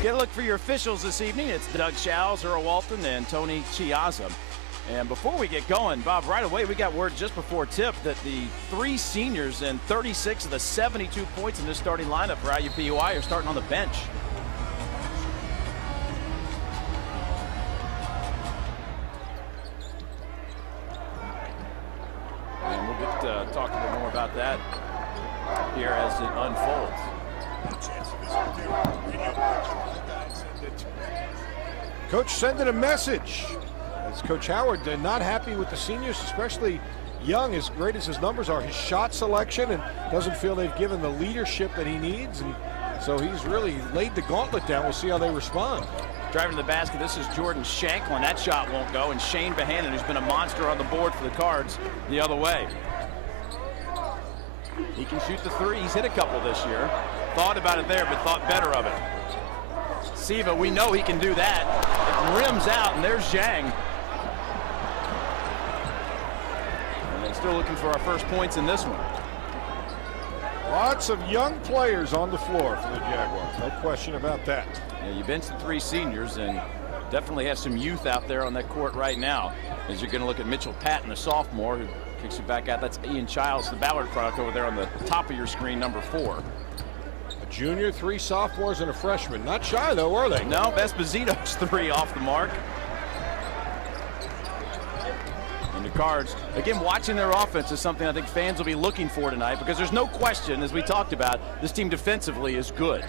Get a look for your officials this evening. It's Doug Schowes, Earl Walton, and Tony Chiazza. And before we get going, Bob, right away we got word just before tip that the 3 seniors and 36 of the 72 points in this starting lineup for IUPUI are starting on the bench. And we'll get to talk a bit more about that here as it unfolds. Coach sending a message. As Coach Howard not happy with the seniors, especially Young, as great as his numbers are, his shot selection, and doesn't feel they've given the leadership that he needs. And so he's really laid the gauntlet down. We'll see how they respond. Driving to the basket, this is Jordan Shanklin. That shot won't go. And Shane Bohannon, who's been a monster on the board for the Cards, the other way. He can shoot the 3. He's hit a couple this year. Thought about it there, but thought better of it. Siva, we know he can do that. It rims out, and there's Zhang. And they're still looking for our first points in this one. Lots of young players on the floor for the Jaguars. No question about that. Yeah, you benched the 3 seniors, and definitely have some youth out there on that court right now. As you're going to look at Mitchell Patton, a sophomore, who kicks it back out. That's Ian Childs, the Ballard product, over there on the top of your screen, number 4. A junior, 3 sophomores, and a freshman. Not shy, though, are they? No, Esposito's 3 off the mark. And the Cards, again, watching their offense is something I think fans will be looking for tonight, because there's no question, as we talked about, this team defensively is good.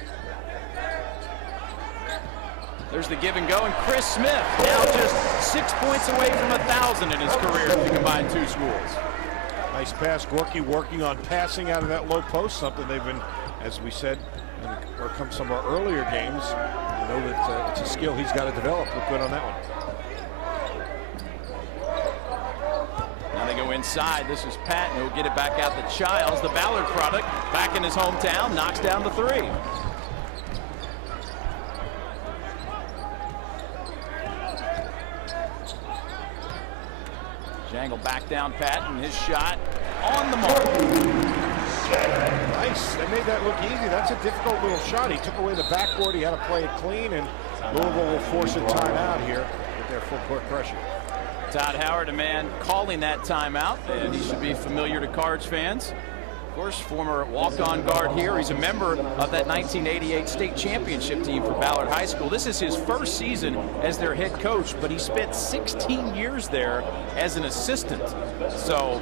There's the give and go, and Chris Smith now just 6 points away from 1,000 in his career if you combine 2 schools. Nice pass. Gorky working on passing out of that low post, something they've been, as we said, or come some of our earlier games, you know that it's a skill he's got to develop. Look good on that one. Now they go inside. This is Patton, who'll get it back out to Childs, the Ballard product, back in his hometown, knocks down the 3. Jangle back down Patton, his shot on the mark. Nice, they made that look easy. That's a difficult little shot. He took away the backboard, he had to play it clean, and Louisville will force a timeout here with their full court pressure. Todd Howard, a man calling that timeout, and he should be familiar to Cards fans. Of course, former walk-on guard here. He's a member of that 1988 state championship team for Ballard High School. This is his first season as their head coach, but he spent 16 years there as an assistant. So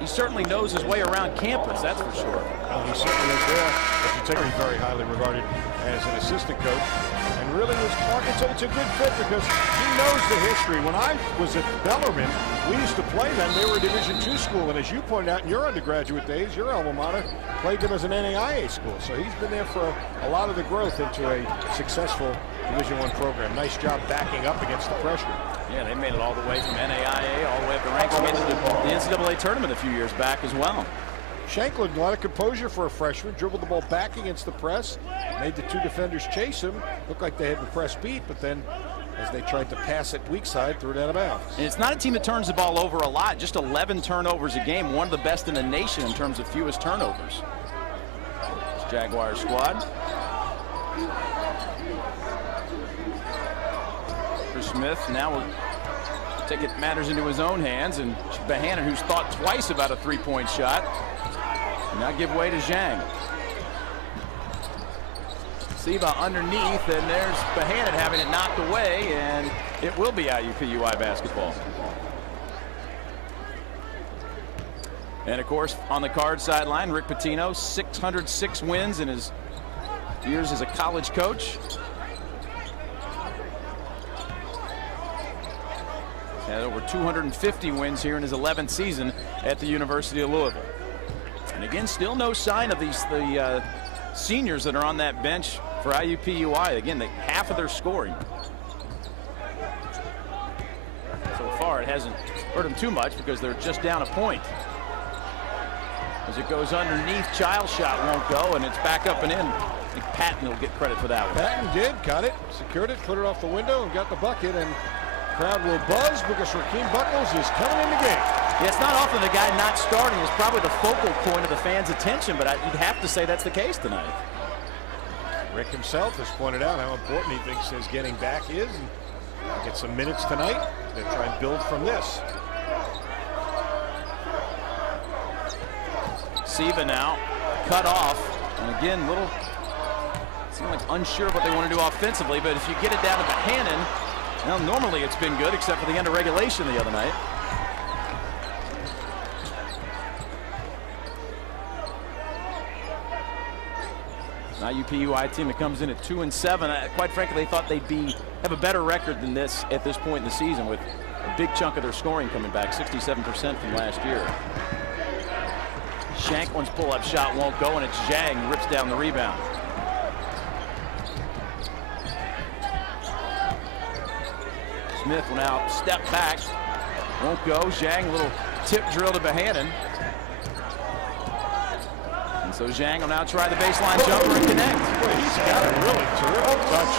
he certainly knows his way around campus, that's for sure. Well, he certainly is there. As you take, very highly regarded as an assistant coach. And really was it's a good fit because he knows the history. When I was at Bellarmine, we used to play them. They were a Division II school, and as you pointed out in your undergraduate days, your alma mater played them as an NAIA school. So he's been there for a lot of the growth into a successful Division I program. Nice job backing up against the pressure. Yeah, they made it all the way from NAIA all the way up the ranks and made it to the NCAA tournament a few years back as well. Shanklin, a lot of composure for a freshman, dribbled the ball back against the press, made the 2 defenders chase him. Looked like they had the press beat, but then as they tried to pass it weak side, threw it out of bounds. And it's not a team that turns the ball over a lot, just 11 turnovers a game, one of the best in the nation in terms of fewest turnovers. This Jaguar squad. Chris Smith now will take it matters into his own hands, and Bohannon, who's thought twice about a 3-point shot, now give way to Zhang. Siva underneath, and there's Bohannon having it knocked away, and it will be IUPUI basketball. And of course, on the Cards sideline, Rick Pitino, 606 wins in his years as a college coach. He's had over 250 wins here in his 11th season at the University of Louisville. And again, still no sign of the seniors that are on that bench for IUPUI. Again, half of their scoring. So far, it hasn't hurt them too much because they're just down a point. As it goes underneath, Child's shot won't go, and it's back up and in. I think Patton will get credit for that one. Patton did, got it, secured it, put it off the window, and got the bucket, and crowd will buzz because Rakeem Buckles is coming in the game. Yeah, it's not often the guy not starting is probably the focal point of the fans' attention, but you'd have to say that's the case tonight. Rick himself has pointed out how important he thinks his getting back is. And get some minutes tonight to try and build from this. Siva now cut off, and again, seem like unsure of what they want to do offensively, but if you get it down to Bohannon, well, normally it's been good except for the end of regulation the other night. Now UPUI team that comes in at 2-7. Quite frankly, they thought they'd have a better record than this at this point in the season, with a big chunk of their scoring coming back, 67% from last year. Shanklin's pull-up shot won't go, and it's Zhang who rips down the rebound. Smith will now step back, won't go. Zhang, a little tip drill to Bohannon. And so Zhang will now try the baseline jumper and connect. Boy, he's got a really terrific touch.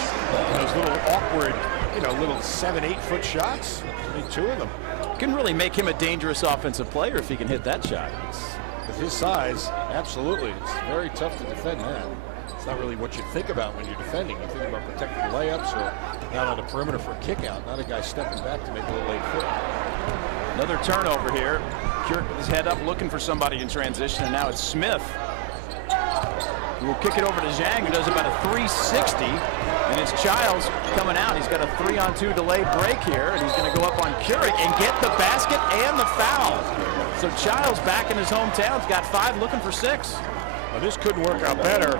Those little awkward, little 7-8 foot shots. I mean, 2 of them. Can really make him a dangerous offensive player if he can hit that shot. With his size, absolutely. It's very tough to defend that. It's not really what you think about when you're defending. You think about protecting layups or not on the perimeter for a kick out, not a guy stepping back to make a little late foot. Another turnover here. Kirk with his head up looking for somebody in transition, and now it's Smith who will kick it over to Zhang, who does about a 360, and it's Childs coming out. He's got a 3-on-2 delayed break here, and he's going to go up on Keurig and get the basket and the foul. So Childs back in his hometown, has got 5, looking for 6. Well, this couldn't work out better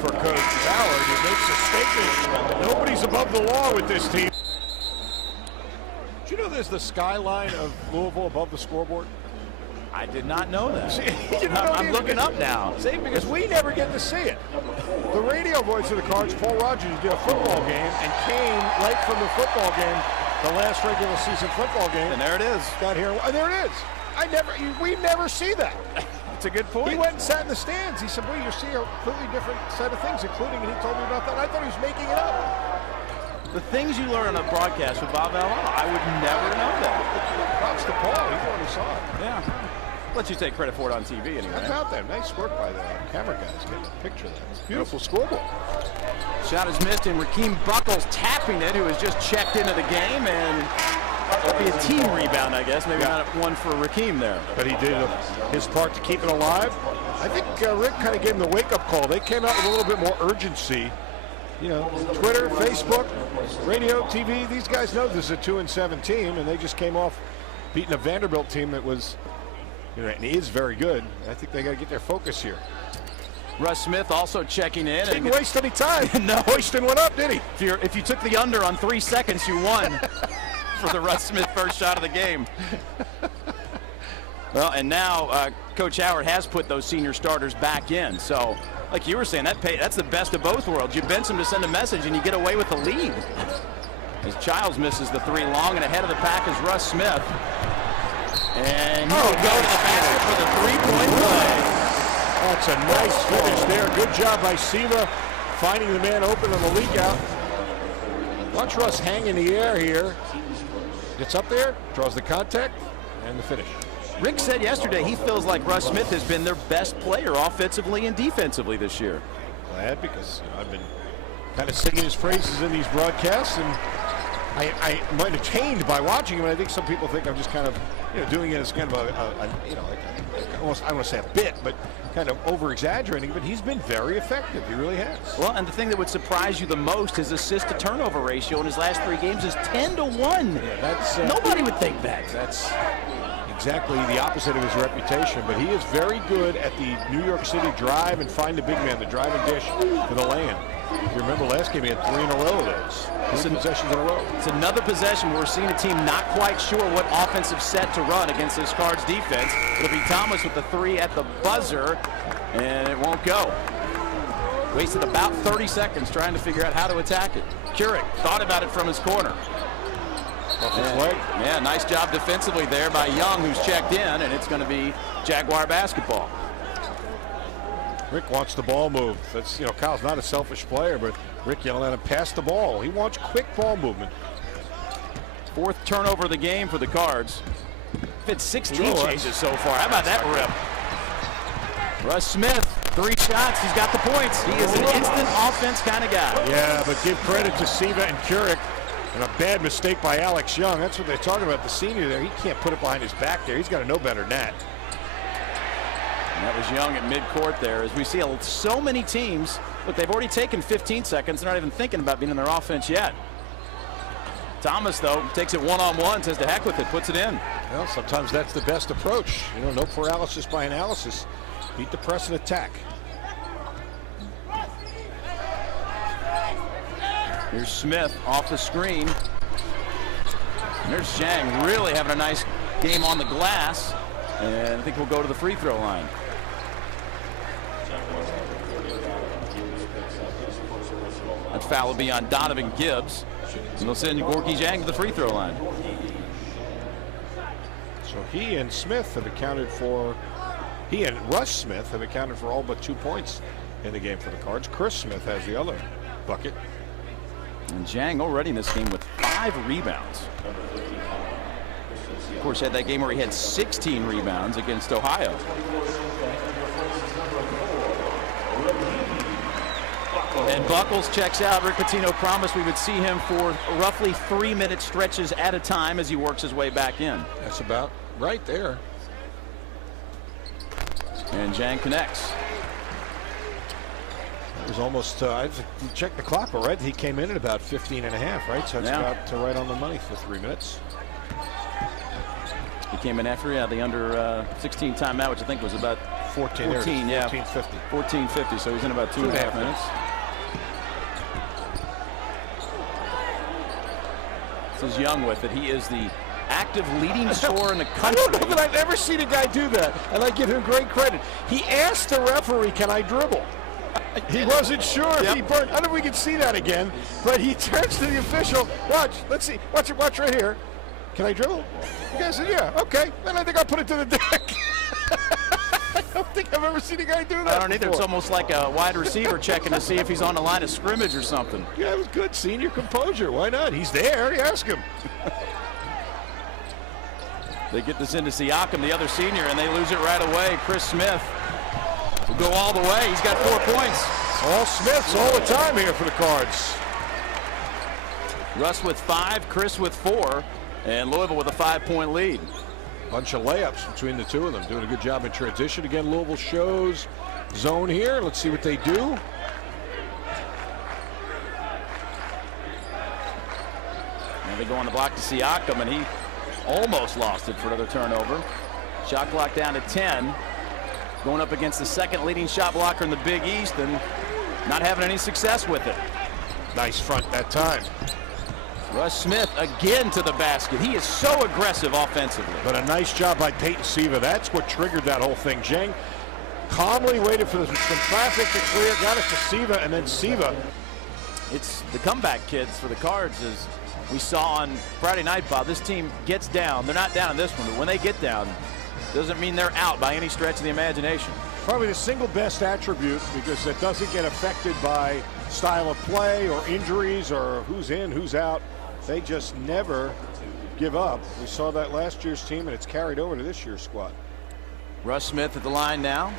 for Coach Ballard. He makes a statement. Nobody's above the law with this team. Did you know there's the skyline of Louisville above the scoreboard? I did not know that. See, I'm looking up now. See, because we never get to see it. The radio voice of the Cards, Paul Rogers, did a football game and came right from the football game, the last regular season football game. And there it is. Got here. And there it is. We never see that. That's a good point. He went and sat in the stands. He said, well, you see a completely different set of things, including, and he told me about that. I thought he was making it up. The things you learn on a broadcast with Bob Allen, I would never know that. Props to Paul. He thought he saw it. Yeah. Let you take credit for it on TV anyway. How about that? Nice work by the camera guys getting a picture of that. It's a beautiful scoreboard. Shot is missed, and Rakeem Buckles tapping it, who has just checked into the game, and it'll be a team rebound, I guess. Maybe not one for Rakeem there. But he did his part to keep it alive. I think Rick kind of gave him the wake-up call. They came out with a little bit more urgency. Twitter, Facebook, radio, TV, these guys know this is a 2-7 team, and they just came off beating a Vanderbilt team that was, and is very good. I think they got to get their focus here. Russ Smith also checking in. Didn't waste any time. No. Hoisting one up, did he? If you took the under on 3 seconds, you won for the Russ Smith first shot of the game. Well, and now Coach Howard has put those senior starters back in. So, like you were saying, that's the best of both worlds. You bench them to send a message, and you get away with the lead. As Childs misses the 3 long, and ahead of the pack is Russ Smith. And he will go to the basket for the 3-point play. That's a nice finish there. Good job by Siva finding the man open on the leak out. Watch Russ hang in the air here. Gets up there, draws the contact, and the finish. Rick said yesterday he feels like Russ Smith has been their best player offensively and defensively this year. Glad, because I've been kind of singing his praises in these broadcasts, and I'm entertained by watching him. And I think some people think I'm just kind of doing it as kind of almost, I don't want to say a bit, but kind of over-exaggerating, but he's been very effective. He really has. Well, and the thing that would surprise you the most, his assist-to-turnover ratio in his last 3 games is 10-1. Yeah, that's nobody would think that. That's exactly the opposite of his reputation, but he is very good at the New York City drive and find the big man, the drive and dish for the lay-in. If you remember last game, he had 3 in a row of those. 3 possessions in a row. It's another possession where we're seeing a team not quite sure what offensive set to run against this Cards defense. It'll be Thomas with the 3 at the buzzer, and it won't go. Wasted about 30 seconds trying to figure out how to attack it. Keurig thought about it from his corner. Yeah, nice job defensively there by Young, who's checked in, and it's going to be Jaguar basketball. Rick wants the ball moved. That's, Kyle's not a selfish player, but Rick yelling at him, pass the ball. He wants quick ball movement. 4th turnover of the game for the Cards. It's 16 changes so far. How about that rip? Russ Smith 3 shots, he's got the points. He is an instant offense kind of guy. Yeah, but give credit to Siva and Keurig. And a bad mistake by Alex Young. That's what they're talking about, the senior there. He can't put it behind his back there. He's got to know better than that. And that was Young at midcourt there. As we see so many teams, look, they've already taken 15 seconds. They're not even thinking about being in their offense yet. Thomas, though, takes it one-on-one, says to heck with it, puts it in. Well, sometimes that's the best approach. You know, no paralysis by analysis. Beat the press and attack. Here's Smith off the screen. And there's Zhang really having a nice game on the glass. And I think we'll go to the free throw line. That foul will be on Donovan Gibbs. And they'll send Gorky Zhang to the free throw line. So he and Smith have accounted for, he and Russ Smith have accounted for all but 2 points in the game for the Cards. Chris Smith has the other bucket. And Zhang already in this game with 5 rebounds. Of course, he had that game where he had 16 rebounds against Ohio. And Buckles checks out. Rick Pitino promised we would see him for roughly 3-minute stretches at a time as he works his way back in. That's about right there. And Zhang connects. It was almost, I checked the clock, but right, he came in at about 15 and a half, right? So it's about right on the money for 3 minutes. He came in after the under 16 timeout, which I think was about 14, yeah. 14:50. 14:50, so he's in about 2.5 minutes. This is Young with it. He is the active leading scorer in the country. I don't know that I've ever seen a guy do that, and I give him great credit. He asked the referee, can I dribble? He wasn't sure if he burned. I don't know if we can see that again, but he turns to the official. Watch, let's see. Watch it, watch right here. Can I dribble? The guy said, yeah, okay. Then I think I'll put it to the deck. I don't think I've ever seen a guy do that. I don't either. It's almost like a wide receiver checking to see if he's on the line of scrimmage or something. Yeah, it was good. Senior composure. Why not? He's there. You ask him. They get this into Siakam, the other senior, and they lose it right away. Chris Smith will go all the way. He's got 4 points. All Smiths all the time here for the Cards. Russ with 5, Chris with 4, and Louisville with a 5-point lead. Bunch of layups between the two of them. Doing a good job in transition. Again, Louisville shows zone here. Let's see what they do. And they go on the block to Siakam, and he almost lost it for another turnover. Shot clock down to 10. Going up against the second leading shot blocker in the Big East and not having any success with it. Nice front that time. Russ Smith again to the basket. He is so aggressive offensively. But a nice job by Peyton Siva. That's what triggered that whole thing. Zhang calmly waited for some traffic to clear, got it to Siva, and then Siva. It's the comeback kids for the Cards, as we saw on Friday night, Bob. This team gets down. They're not down in this one, but when they get down, doesn't mean they're out by any stretch of the imagination. Probably the single best attribute, because it doesn't get affected by style of play or injuries or who's in, who's out. They just never give up. We saw that last year's team, and it's carried over to this year's squad. Russ Smith at the line now.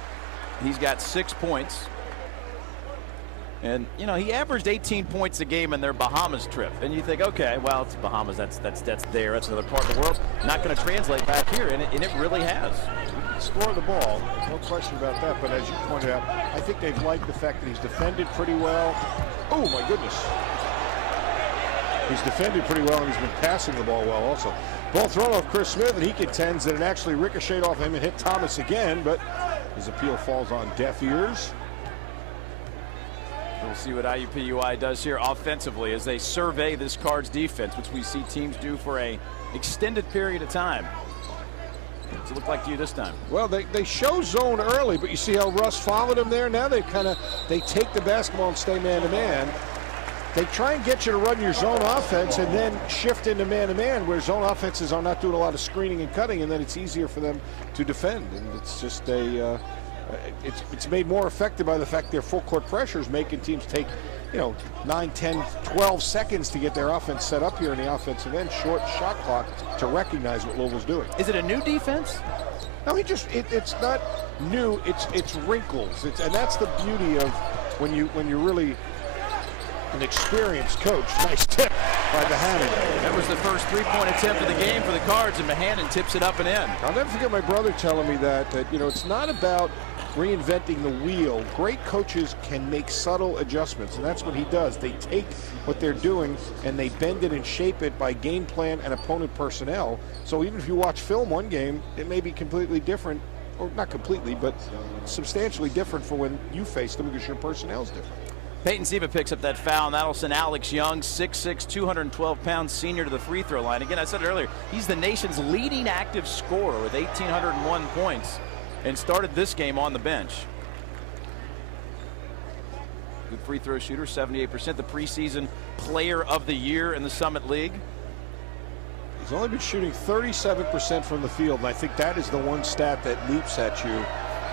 He's got 6 points. And, you know, he averaged 18 points a game in their Bahamas trip. And you think, okay, well, it's Bahamas. That's there. That's another part of the world. Not going to translate back here, and it really has. Score the ball, no question about that. But as you pointed out, I think they've liked the fact that he's defended pretty well. Oh, my goodness. He's defended pretty well, and he's been passing the ball well also. Ball thrown off Chris Smith, and he contends that it actually ricocheted off him and hit Thomas again, but his appeal falls on deaf ears. We'll see what IUPUI does here offensively as they survey this Cards defense, which we see teams do for an extended period of time. What's it look like to you this time? Well, they show zone early, but you see how Russ followed him there. Now they take the basketball and stay man-to-man. They try and get you to run your zone offense and then shift into man-to-man, where zone offenses are not doing a lot of screening and cutting, and then it's easier for them to defend. And it's just it's made more effective by the fact their full court pressure is making teams take, 9, 10, 12 seconds to get their offense set up here in the offensive end. Short shot clock to recognize what Louisville's doing. Is it a new defense? No, it's not new. It's wrinkles. And that's the beauty of when you're really an experienced coach. Nice tip by Mahanan. That was the first three-point attempt of the game for the Cards, and Mahanan tips it up and in. I'll never forget my brother telling me that it's not about reinventing the wheel. Great coaches can make subtle adjustments, and that's what he does. They take what they're doing and they bend it and shape it by game plan and opponent personnel. So even if you watch film one game, it may be completely different, or not completely, but substantially different for when you face them because your personnel is different. Peyton Siva picks up that foul, and that'll send Alex Young, 6'6", 212-pound senior, to the free throw line. Again, I said it earlier, he's the nation's leading active scorer with 1,801 points and started this game on the bench. Good free throw shooter, 78%, the preseason player of the year in the Summit League. He's only been shooting 37% from the field, and I think that is the one stat that leaps at you.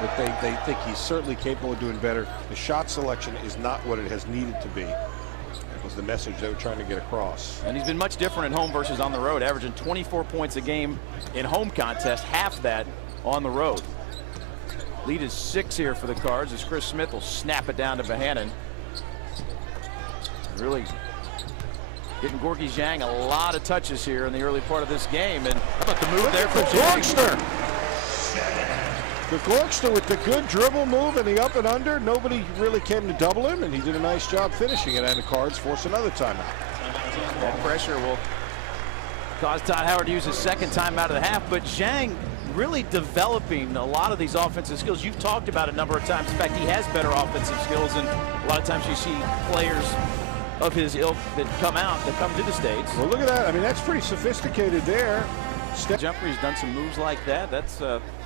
But they think he's certainly capable of doing better. The shot selection is not what it has needed to be. That was the message they were trying to get across. And he's been much different at home versus on the road, averaging 24 points a game in home contests, half that on the road. Lead is 6 here for the Cards as Chris Smith will snap it down to Mahanan. Really getting Gorky Zhang a lot of touches here in the early part of this game. And how about the move there for Gorkster? The Gorkster with the good dribble move and the up and under. Nobody really came to double him, and he did a nice job finishing it, and the Cards force another timeout. That pressure will cause Todd Howard to use his second timeout of the half, but Zhang really developing a lot of these offensive skills. You've talked about it a number of times. In fact, he has better offensive skills, and a lot of times you see players of his ilk that come to the States. Well, look at that. I mean, that's pretty sophisticated there. Jumper, he's done some moves like that. That's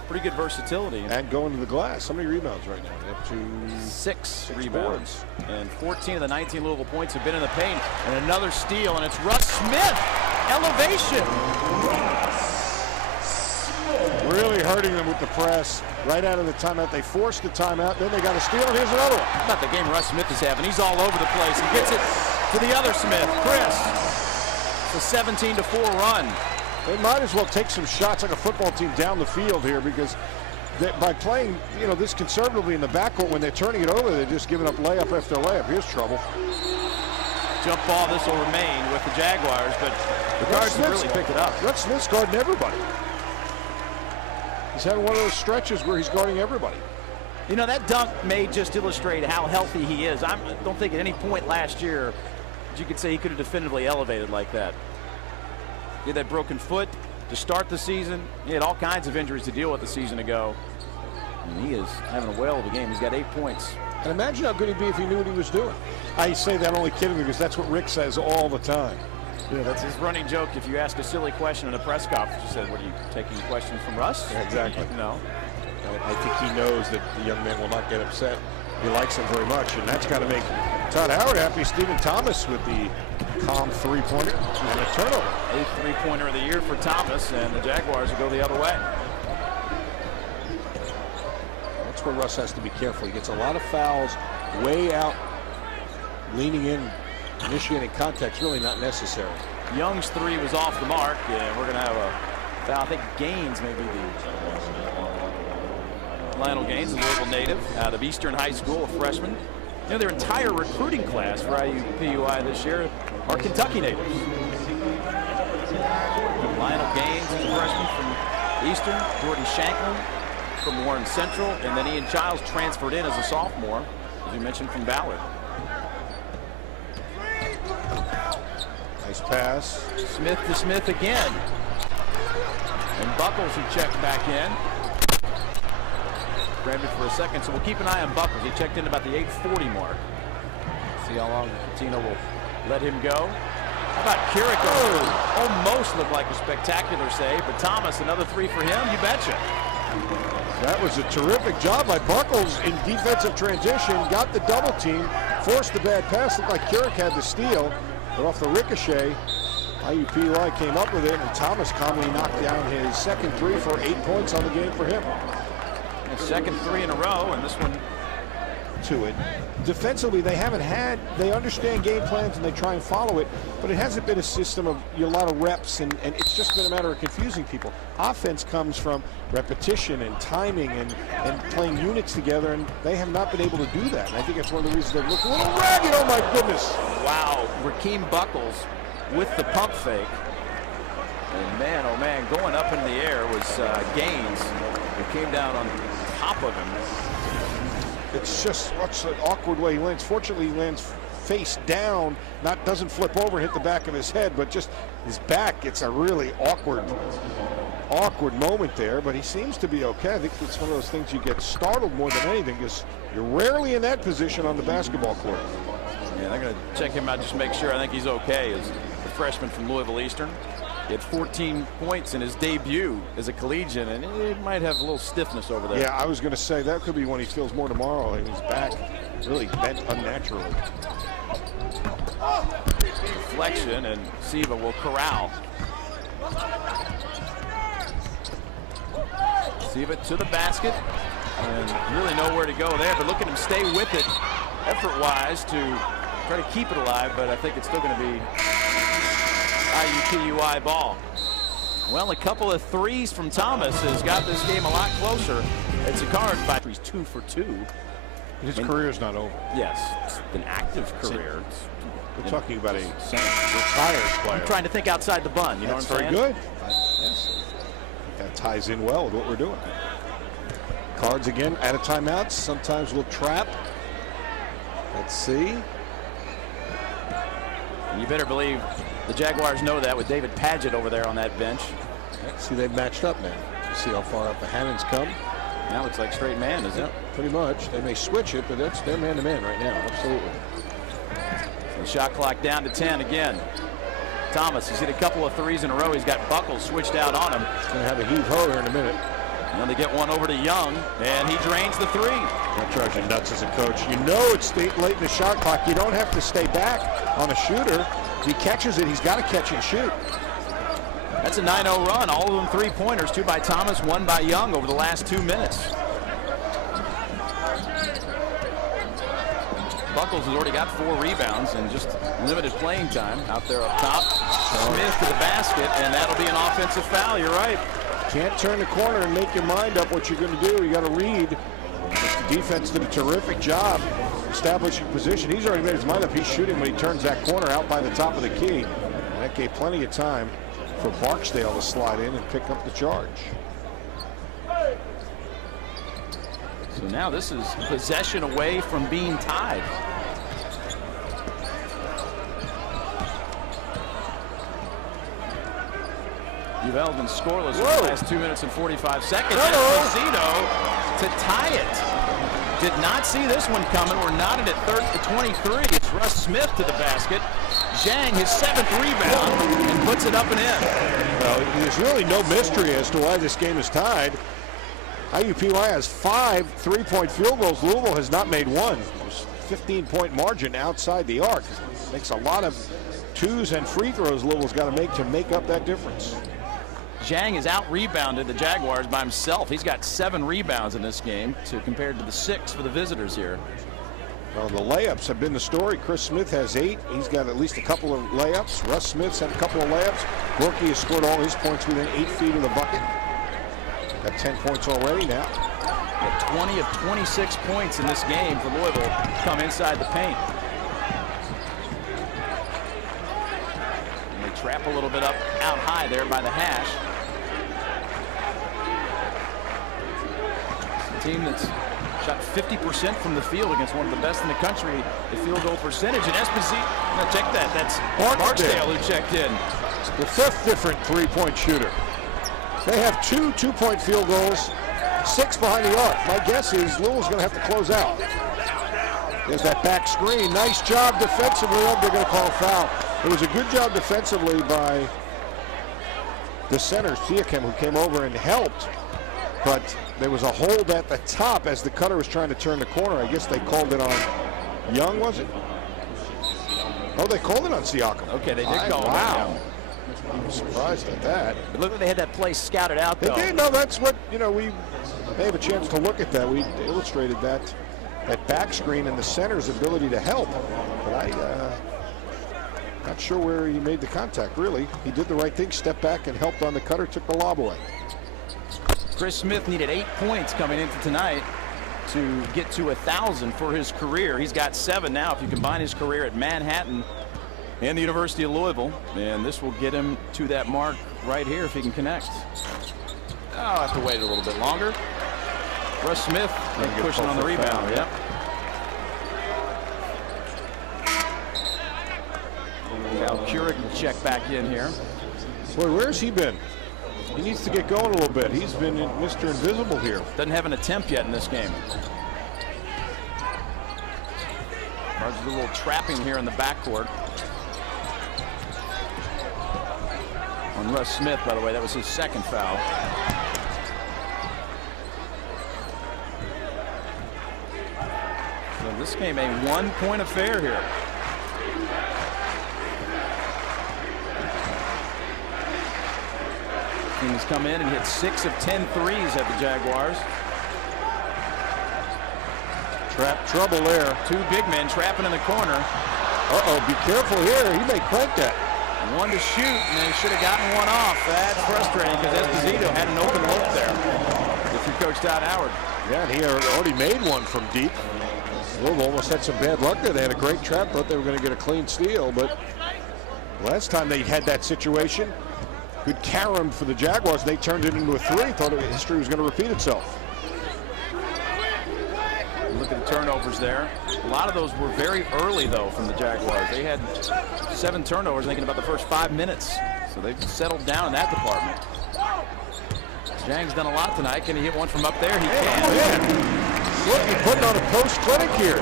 pretty good versatility. And going to the glass. How many rebounds right now? Up to 6 rebounds. And 14 of the 19 Louisville points have been in the paint. And another steal, and it's Russ Smith. Elevation. Really hurting them with the press right out of the timeout. They forced the timeout, then they got a steal, and here's another one. About the game Russ Smith is having. He's all over the place. He gets it to the other Smith, Chris. It's a 17-4 run. They might as well take some shots like a football team down the field here, because by playing this conservatively in the backcourt, when they're turning it over, they're just giving up layup after layup. Here's trouble. Jump ball, this will remain with the Jaguars, but the Cards have really picked it up. Russ Smith's guarding everybody. He's having one of those stretches where he's guarding everybody. You know, that dunk may just illustrate how healthy he is. I don't think at any point last year you could say he could have definitively elevated like that. He had that broken foot to start the season. He had all kinds of injuries to deal with the season ago. And he is having a whale of a game. He's got 8 points. And imagine how good he'd be if he knew what he was doing. I say that only kidding, because that's what Rick says all the time. Yeah, that's his running joke. If you ask a silly question in a press conference, he said, "What, are you taking questions from Russ?" Yeah, exactly. No. I think he knows that the young man will not get upset. He likes him very much, and that's got to make Todd Howard happy. Stephen Thomas with the calm three-pointer and a turnover. 8th three-pointer of the year for Thomas, and the Jaguars will go the other way. That's where Russ has to be careful. He gets a lot of fouls way out, leaning in, initiating contact. Really not necessary. Young's 3 was off the mark, and we're going to have a foul. I think Gaines may be the Lionel Gaines, a Louisville native out of Eastern High School, a freshman. You know, their entire recruiting class for IUPUI this year are Kentucky natives. Lionel Gaines is a freshman from Eastern, Jordan Shanklin from Warren Central, and then Ian Childs transferred in as a sophomore, as you mentioned, from Ballard. Nice pass. Smith to Smith again. And Buckles, who checked back in. Grabbed it for a second, so we'll keep an eye on Buckles. He checked in about the 8:40 mark. See how long Patino will let him go. How about Kiriko? Almost looked like a spectacular save, but Thomas, another 3 for him, you betcha. That was a terrific job by Buckles in defensive transition. Got the double team, forced the bad pass. Looked like Kirik had the steal, but off the ricochet, IUPUI came up with it, and Thomas calmly knocked down his second 3 for 8 points on the game for him. His second 3 in a row, and this one to it. Defensively, they understand game plans and they try and follow it, but it hasn't been a system of a lot of reps, and it's just been a matter of confusing people. Offense comes from repetition and timing and playing units together, and they have not been able to do that. And I think that's one of the reasons they look a little ragged. Oh my goodness. Wow, Rakeem Buckles with the pump fake. And man, oh man, going up in the air was Gaines. It came down on top of him. It's just what's an awkward way he lands. Fortunately, he lands face down, doesn't flip over and hit the back of his head, but just his back. It's a really awkward moment there, but he seems to be okay. I think it's one of those things you get startled more than anything, because you're rarely in that position on the basketball court. Yeah, they're going to check him out just to make sure. I think he's okay. As the freshman from Louisville Eastern. He had 14 points in his debut as a collegiate, and he might have a little stiffness over there. Yeah, I was going to say that could be when he feels more tomorrow. His back really bent unnaturally. Deflection, and Siva will corral. Siva to the basket, and really nowhere to go there, but look at him stay with it effort-wise to try to keep it alive, but I think it's still going to be IUPUI ball. Well, a couple of threes from Thomas has got this game a lot closer. It's a card by he's 2 for 2. His career's not over. Yes, it's an active career. We're talking about a retired player. I'm trying to think outside the bun. You know what I'm saying? Very good. Yes. That ties in well with what we're doing. Cards again out of timeouts. Sometimes we'll trap. Let's see. And you better believe the Jaguars know that with David Padgett over there on that bench. See, they've matched up now. See how far up the Hannons come. Now looks like straight man, isn't it? Pretty much. They may switch it, but they're man-to-man right now. Absolutely. The shot clock down to 10 again. Thomas has hit a couple of threes in a row. He's got Buckles switched out on him. He's going to have a heave-ho here in a minute. And then they get one over to Young, and he drains the three. That drives you nuts as a coach. You know it's late in the shot clock. You don't have to stay back on a shooter. If he catches it, he's got to catch and shoot. That's a 9-0 run. All of them three-pointers, 2 by Thomas, 1 by Young over the last 2 minutes. Buckles has already got 4 rebounds and just limited playing time out there up top. Smith to the basket, and that'll be an offensive foul. You're right. Can't turn the corner and make your mind up what you're going to do. You got to read. The defense did a terrific job establishing position. He's already made his mind up. He's shooting when he turns that corner out by the top of the key. And that gave plenty of time for Barksdale to slide in and pick up the charge. So now this is possession away from being tied. You've held been scoreless in the last 2 minutes and 45 seconds. Esposito to tie it. Did not see this one coming. We're knotted at 23. It's Russ Smith to the basket. Zhang, his 7th rebound, and puts it up and in. Well, there's really no mystery as to why this game is tied. IUPUI has 5 3-point field goals. Louisville has not made one. There's a 15-point margin outside the arc. Makes a lot of twos and free throws Louisville's got to make up that difference. Zhang has out-rebounded the Jaguars by himself. He's got 7 rebounds in this game compared to the 6 for the visitors here. Well, the layups have been the story. Chris Smith has 8. He's got at least a couple of layups. Russ Smith's had a couple of layups. Gorky has scored all his points within 8 feet of the bucket. Got 10 points already now. Got 20 of 26 points in this game for Louisville come inside the paint. And they trap a little bit out high there by the hash. It's a team that's shot 50% from the field against one of the best in the country, the field goal percentage. And Esposito, now check that. That's Barksdale who checked in. The 5th different 3-point shooter. They have 2 2-point field goals, 6 behind the arc. My guess is Louisville's going to have to close out. There's that back screen. Nice job defensively. They're going to call a foul. It was a good job defensively by the center, Siakam, who came over and helped. But there was a hold at the top as the cutter was trying to turn the corner. I guess they called it on Young, was it? Oh, they called it on Siakam. Okay, they did call it on Young. I'm surprised at that. It looked like they had that play scouted out, though. They did. No, that's what, we may have a chance to look at that. We illustrated that that back screen and the center's ability to help. But I not sure where he made the contact, really. He did the right thing, stepped back and helped on the cutter, took the lob away. Chris Smith needed 8 points coming into tonight to get to 1,000 for his career. He's got 7 now if you combine his career at Manhattan and the University of Louisville. And this will get him to that mark right here if he can connect. Oh, I'll have to wait a little bit longer. Russ Smith pushing on the rebound. Yep. Cal Keurig will check back in here. Boy, where's he been? He needs to get going a little bit. He's been Mr. Invisible here. Doesn't have an attempt yet in this game. There's a little trapping here in the backcourt. On Russ Smith, by the way, that was his second foul. So this game a 1-point affair here. Teams come in and hit 6 of 10 threes at the Jaguars. Trap trouble there. 2 big men trapping in the corner. Uh-oh, be careful here. He may crank that. 1 to shoot, and they should have gotten 1 off. That's frustrating because Esposito had an open look there. If you coach Todd Howard. Yeah, and he already made one from deep. Louisville almost had some bad luck there. They had a great trap, thought they were going to get a clean steal, but last time they had that situation, good carom for the Jaguars. They turned it into a 3. Thought history was going to repeat itself. Look at the turnovers there. A lot of those were very early, though, from the Jaguars. They had 7 turnovers, thinking about the first 5 minutes. So they've settled down in that department. Zhang's done a lot tonight. Can he hit one from up there? He can. Look, he's putting on a post clinic here.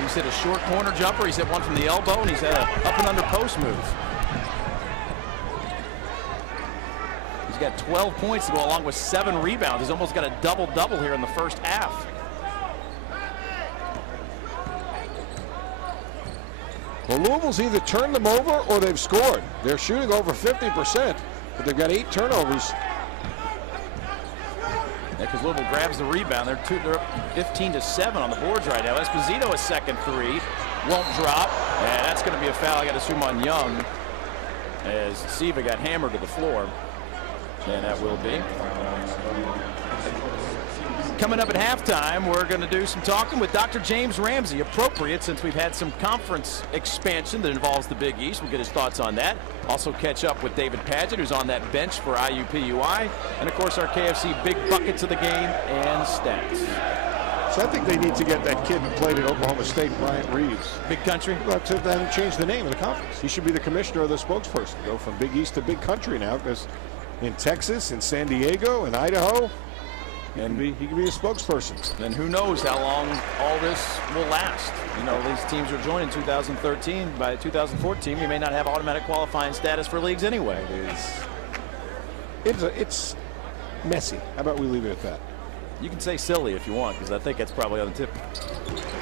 He's hit a short corner jumper. He's hit one from the elbow, and he's had a up and under post move. He's got 12 points to go along with 7 rebounds. He's almost got a double-double here in the first half. Well, Louisville's either turned them over or they've scored. They're shooting over 50%, but they've got 8 turnovers. Yeah, because Louisville grabs the rebound. They're up 15 to 7 on the boards right now. Esposito, a second 3, won't drop. And that's going to be a foul, I got to assume, on Young, as Siva got hammered to the floor. And that will be. Coming up at halftime, we're going to do some talking with Dr. James Ramsey. Appropriate since we've had some conference expansion that involves the Big East. We'll get his thoughts on that. Also catch up with David Padgett, who's on that bench for IUPUI. And, of course, our KFC big buckets of the game and stats. So I think they need to get that kid who played at Oklahoma State, Bryant Reeves. Big Country? Well, to then change the name of the conference. He should be the commissioner or the spokesperson. Go from Big East to Big Country now, because in Texas, in San Diego, in Idaho, and he can be a spokesperson. And who knows how long all this will last. You know, these teams are joined in 2013. By 2014, we may not have automatic qualifying status for leagues anyway. It's messy. How about we leave it at that? You can say silly if you want, because I think that's probably on the tip.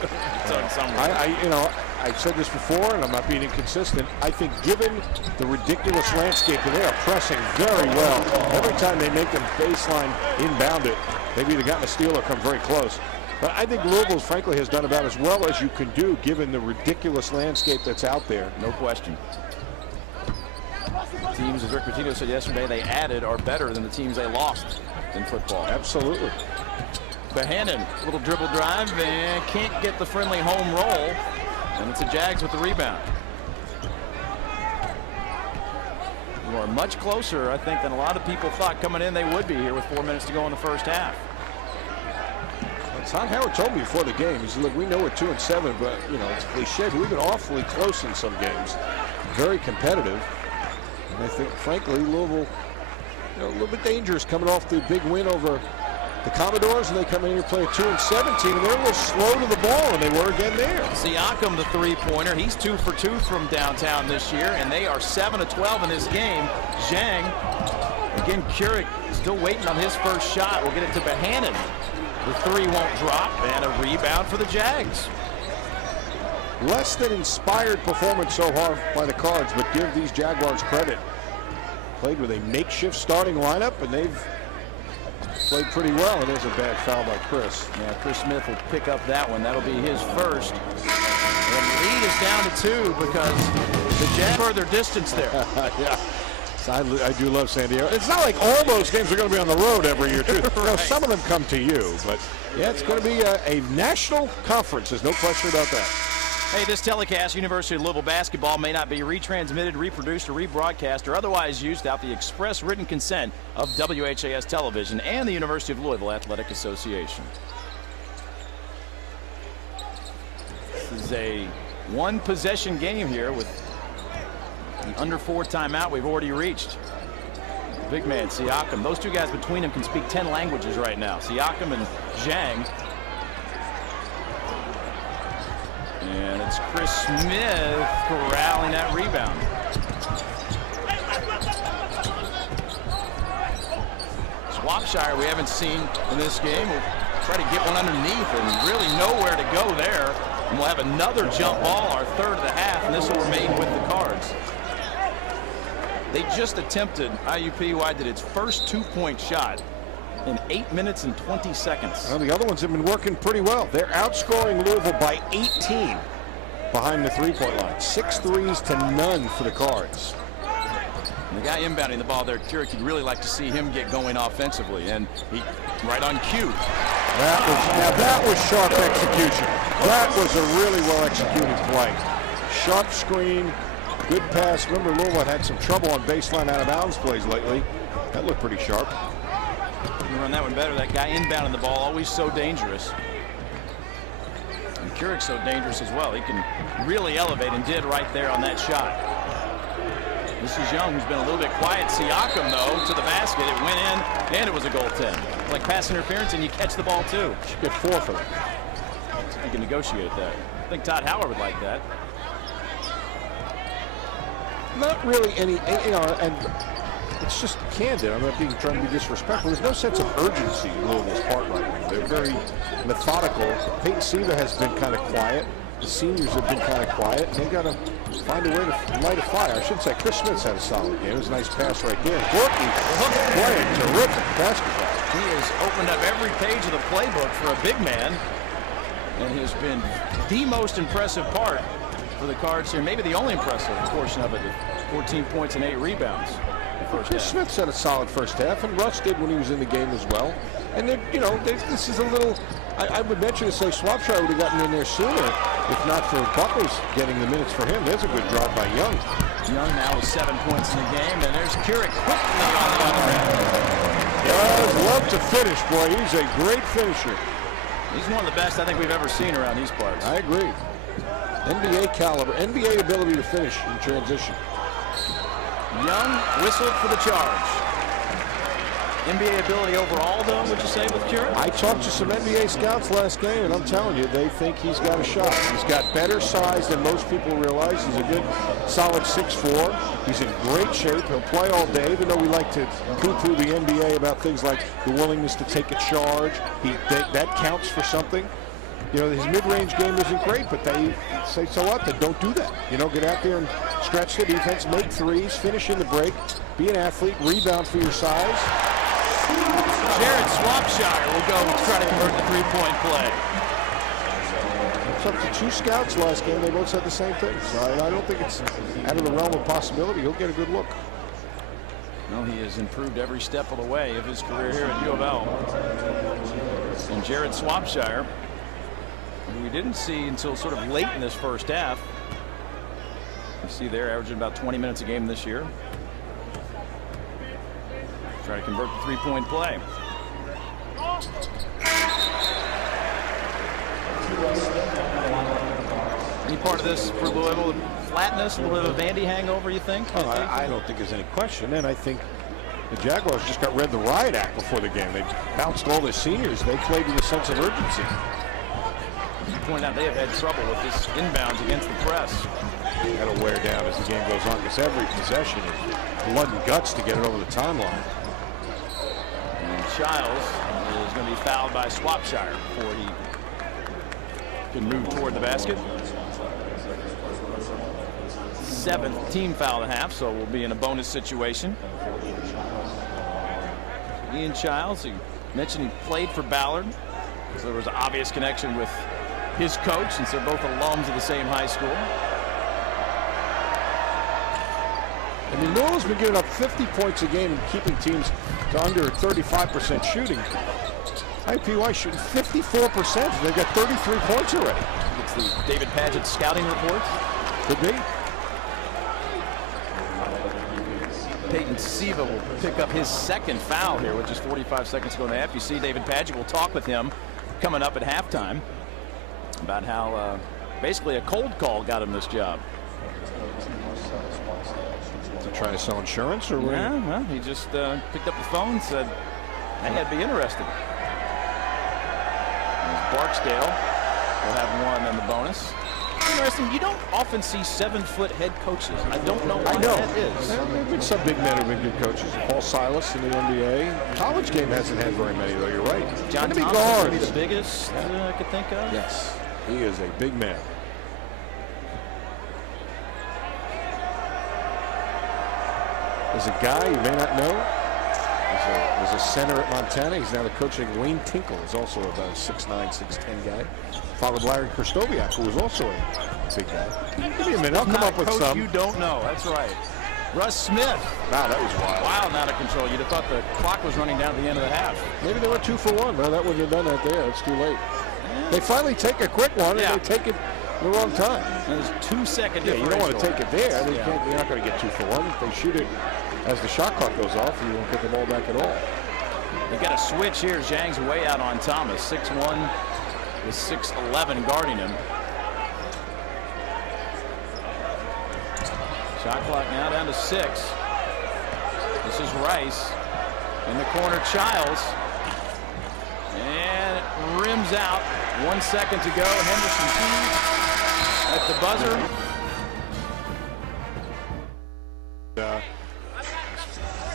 It's on somewhere. You know, I've said this before, and I'm not being inconsistent. I think given the ridiculous landscape that they are pressing very well, every time they make them baseline inbound it, they've either gotten a steal or come very close. But I think Louisville, frankly, has done about as well as you can do given the ridiculous landscape that's out there. No question. The teams, as Rick Pitino said yesterday, they added are better than the teams they lost in football. Absolutely. Bohannon, little dribble drive, and can't get the friendly home roll. And it's the Jags with the rebound. You are much closer, I think, than a lot of people thought coming in they would be here with 4 minutes to go in the first half. Todd Howard told me before the game, he said, look, we know we're 2-7, but, you know, it's cliche, but we've been awfully close in some games. Very competitive. And I think, frankly, Louisville, you know, a little bit dangerous coming off the big win over the Commodores, and they come in here and play a 2-7 team, and they're a little slow to the ball, and they were again there. Siakam, the three-pointer, he's 2 for 2 from downtown this year, and they are 7 of 12 in this game. Zhang, again, Keurig still waiting on his first shot. We'll get it to Bohannon. The 3 won't drop, and a rebound for the Jags. Less than inspired performance so far by the Cards, but give these Jaguars credit. Played with a makeshift starting lineup, and they've played pretty well, and there's a bad foul by Chris. Yeah, Chris Smith will pick up that one. That'll be his first. And the lead is down to 2 because the Jazz further distance there. Yeah. So I do love San Diego. It's not like all those games are going to be on the road every year, too. Right. You know, some of them come to you, but yeah, it's going to be a national conference. There's no question about that. Hey, this telecast, University of Louisville basketball, may not be retransmitted, reproduced, or rebroadcast, or otherwise used without the express written consent of WHAS Television and the University of Louisville Athletic Association. This is a one-possession game here with the under 4 timeout we've already reached. Big man, Siakam. Those two guys between them can speak 10 languages right now. Siakam and Zhang. And it's Chris Smith corralling that rebound. Swapshire we haven't seen in this game. We'll try to get one underneath and really nowhere to go there. And we'll have another jump ball, our third of the half, and this will remain with the Cards. They just attempted, IUPUI did its first 2-point shot in 8 minutes and 20 seconds. Well, the other ones have been working pretty well. They're outscoring Louisville by 18 behind the 3-point line. 6 threes to none for the Cards. And the guy inbounding the ball there, Keurig, you'd really like to see him get going offensively, and he right on cue. That was sharp execution. That was a really well executed play. Sharp screen, good pass. Remember, Louisville had some trouble on baseline out of bounds plays lately. That looked pretty sharp. You run that one better. That guy inbounding the ball, always so dangerous. And Keurig's so dangerous as well. He can really elevate, and did right there on that shot. This is Young, who's been a little bit quiet. Siakam, though, to the basket. It went in, and it was a goaltend. Like pass interference, and you catch the ball, too. Should get 4 for that. You can negotiate that. I think Todd Howard would like that. Not really any, you know, and it's just candid. I'm not trying to be disrespectful. There's no sense of urgency in Louisville's part right now. They're very methodical. Peyton Siva has been kind of quiet. The seniors have been kind of quiet. They've got to find a way to light a fire. I should say Chris Smith's had a solid game. It was a nice pass right there. Gorky playing terrific basketball. He has opened up every page of the playbook for a big man, and has been the most impressive part for the Cards here. Maybe the only impressive portion of it. 14 points and 8 rebounds. Chris Smith had a solid first half, and Russ did when he was in the game as well. And you know, this is a little. I would venture to say Swapshire would have gotten in there sooner if not for Buckles getting the minutes for him. There's a good drive by Young. Young now with 7 points in the game, and there's Keurig quickly on the other end. Does love to finish, boy. He's a great finisher. He's one of the best I think we've ever seen around these parts. I agree. NBA caliber, NBA ability to finish in transition. Young whistled for the charge. NBA ability overall, though, would you say, with Keurig? I talked to some NBA scouts last game, and I'm telling you, they think he's got a shot. He's got better size than most people realize. He's a good, solid 6'4". He's in great shape. He'll play all day, even though we like to poo-poo the NBA about things like the willingness to take a charge. That counts for something. You know, his mid-range game isn't great, but they say, so what? Then don't do that. You know, get out there and stretch the defense, make threes, finish in the break, be an athlete, rebound for your size. Jared Swapshire will go try to convert the three-point play. It's up to 2 scouts last game. They both said the same thing. So I don't think it's out of the realm of possibility. He'll get a good look. No, he has improved every step of the way of his career here at U of L. And Jared Swapshire, who we didn't see until sort of late in this first half. You see there, averaging about 20 minutes a game this year. Try to convert the three-point play. Any part of this for Louisville? Flatness, a little bit of a Vandy hangover, you think? Oh, I don't think there's any question. And I think the Jaguars just got read the riot act before the game. They bounced all their seniors. They played with a sense of urgency. You point out they have had trouble with this inbounds against the press. That'll wear down as the game goes on because every possession is blood and guts to get it over the timeline. And Childs is going to be fouled by Swapshire before he can move toward the basket. 7th team foul and a half, so we'll be in a bonus situation. Ian Childs, he Mentioned he played for Ballard, so there was an obvious connection with his coach, since they're both alums of the same high school. I mean, Louisville's been giving up 50 points a game and keeping teams to under 35% shooting. IPY shooting 54%. They've got 33 points already. It's the David Padgett scouting report. Could be. Peyton Siva will pick up his second foul here with just 45 seconds to go in the half. You see David Padgett will talk with him coming up at halftime about how basically a cold call got him this job. Trying to sell insurance, or yeah, well, he just picked up the phone and said, "Hey, I'd be interested." There's Barksdale will have one in the bonus. Interesting. You don't often see 7-foot head coaches. I don't know why that is. There have been some big men who've been good coaches. Paul Silas in the NBA. College game hasn't had very many, though. You're right. John Thomas would be the biggest I could think of. Yes, he is a big man. There's a guy you may not know. There's a center at Montana. He's now the coach of Wayne Tinkle. He's also about a 6'9", 6'10" guy. Followed Larry Kristoviak, who was also a big guy. Give me a minute. I'll come up with some. You don't know. That's right. Russ Smith. Wow, that was wild. Wild and out of control. You'd have thought the clock was running down at the end of the half. Maybe they went 2 for 1. Well, that wouldn't have done that there. It's too late. They finally take a quick one, and they take it the wrong time. There's 2-second differential. You don't want to take it there. You're not going to get 2 for 1. If they shoot it as the shot clock goes off, you won't get the ball back at all. They got a switch here. Zhang's way out on Thomas. 6'1" with 6'11" guarding him. Shot clock now down to 6. This is Rice in the corner. Childs, and it rims out. 1 second to go. Henderson at the buzzer.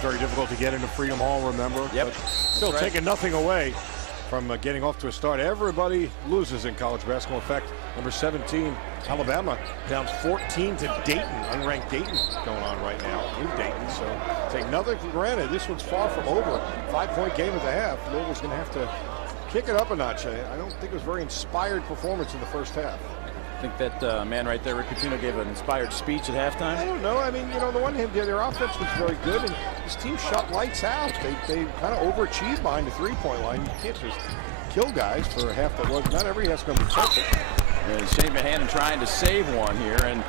Very difficult to get into Freedom Hall, remember? Yep. But still taking nothing away from getting off to a start. Everybody loses in college basketball. In fact, number 17, Alabama, down 14 to Dayton. Unranked Dayton going on right now in Dayton. So take nothing for granted. This one's far from over. 5-point game at the half. Louisville's going to have to kick it up a notch. I don't think it was a very inspired performance in the first half. I think that man right there, Rick Pitino, gave an inspired speech at halftime. I don't know. I mean, you know, on the one hand, their offense was very good, and this team shot lights out. They kind of overachieved behind the three-point line. You can't just kill guys for a half that was. Not every half's going to be perfect. And Shane Mahanon trying to save one here. And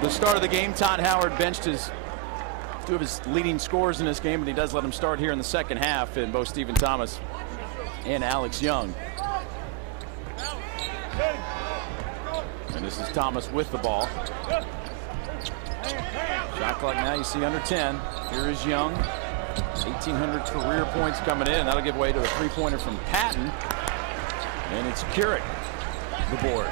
the start of the game, Todd Howard benched two of his leading scorers in this game, but he does let him start here in the second half in both Stephen Thomas and Alex Young. And this is Thomas with the ball. Shot clock now, you see under 10. Here is Young. 1,800 career points coming in. That'll give way to a three-pointer from Patton. And it's Keurig, the board.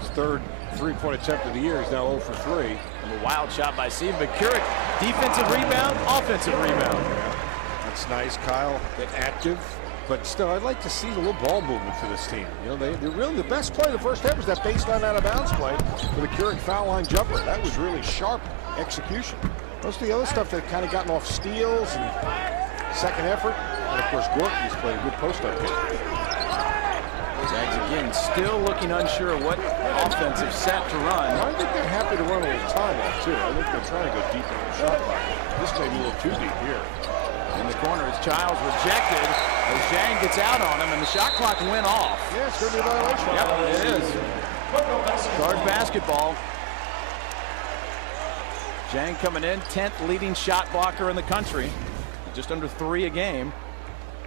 His third three-point attempt of the year. He's now 0 for 3. And a wild shot by Steve, but Keurig, defensive rebound, offensive rebound. That's nice. Kyle get active. But still, I'd like to see a little ball movement for this team. You know, they're really the best play in the first half was that baseline out of bounds play for the Keurig foul line jumper. That was really sharp execution. Most of the other stuff, they've kind of gotten off steals and second effort. And of course, Gorky's played a good post-up game. Zags again still looking unsure of what offensive set to run. I think they're happy to run a little time off, too. I think they're trying to go deep in the shot clock. This may be a little too deep here. In the corner is Childs rejected as Zhang gets out on him, and the shot clock went off. Yeah, it's going to be a violation. Yep, it is. Guard basketball. Zhang coming in, 10th leading shot blocker in the country. Just under 3 a game.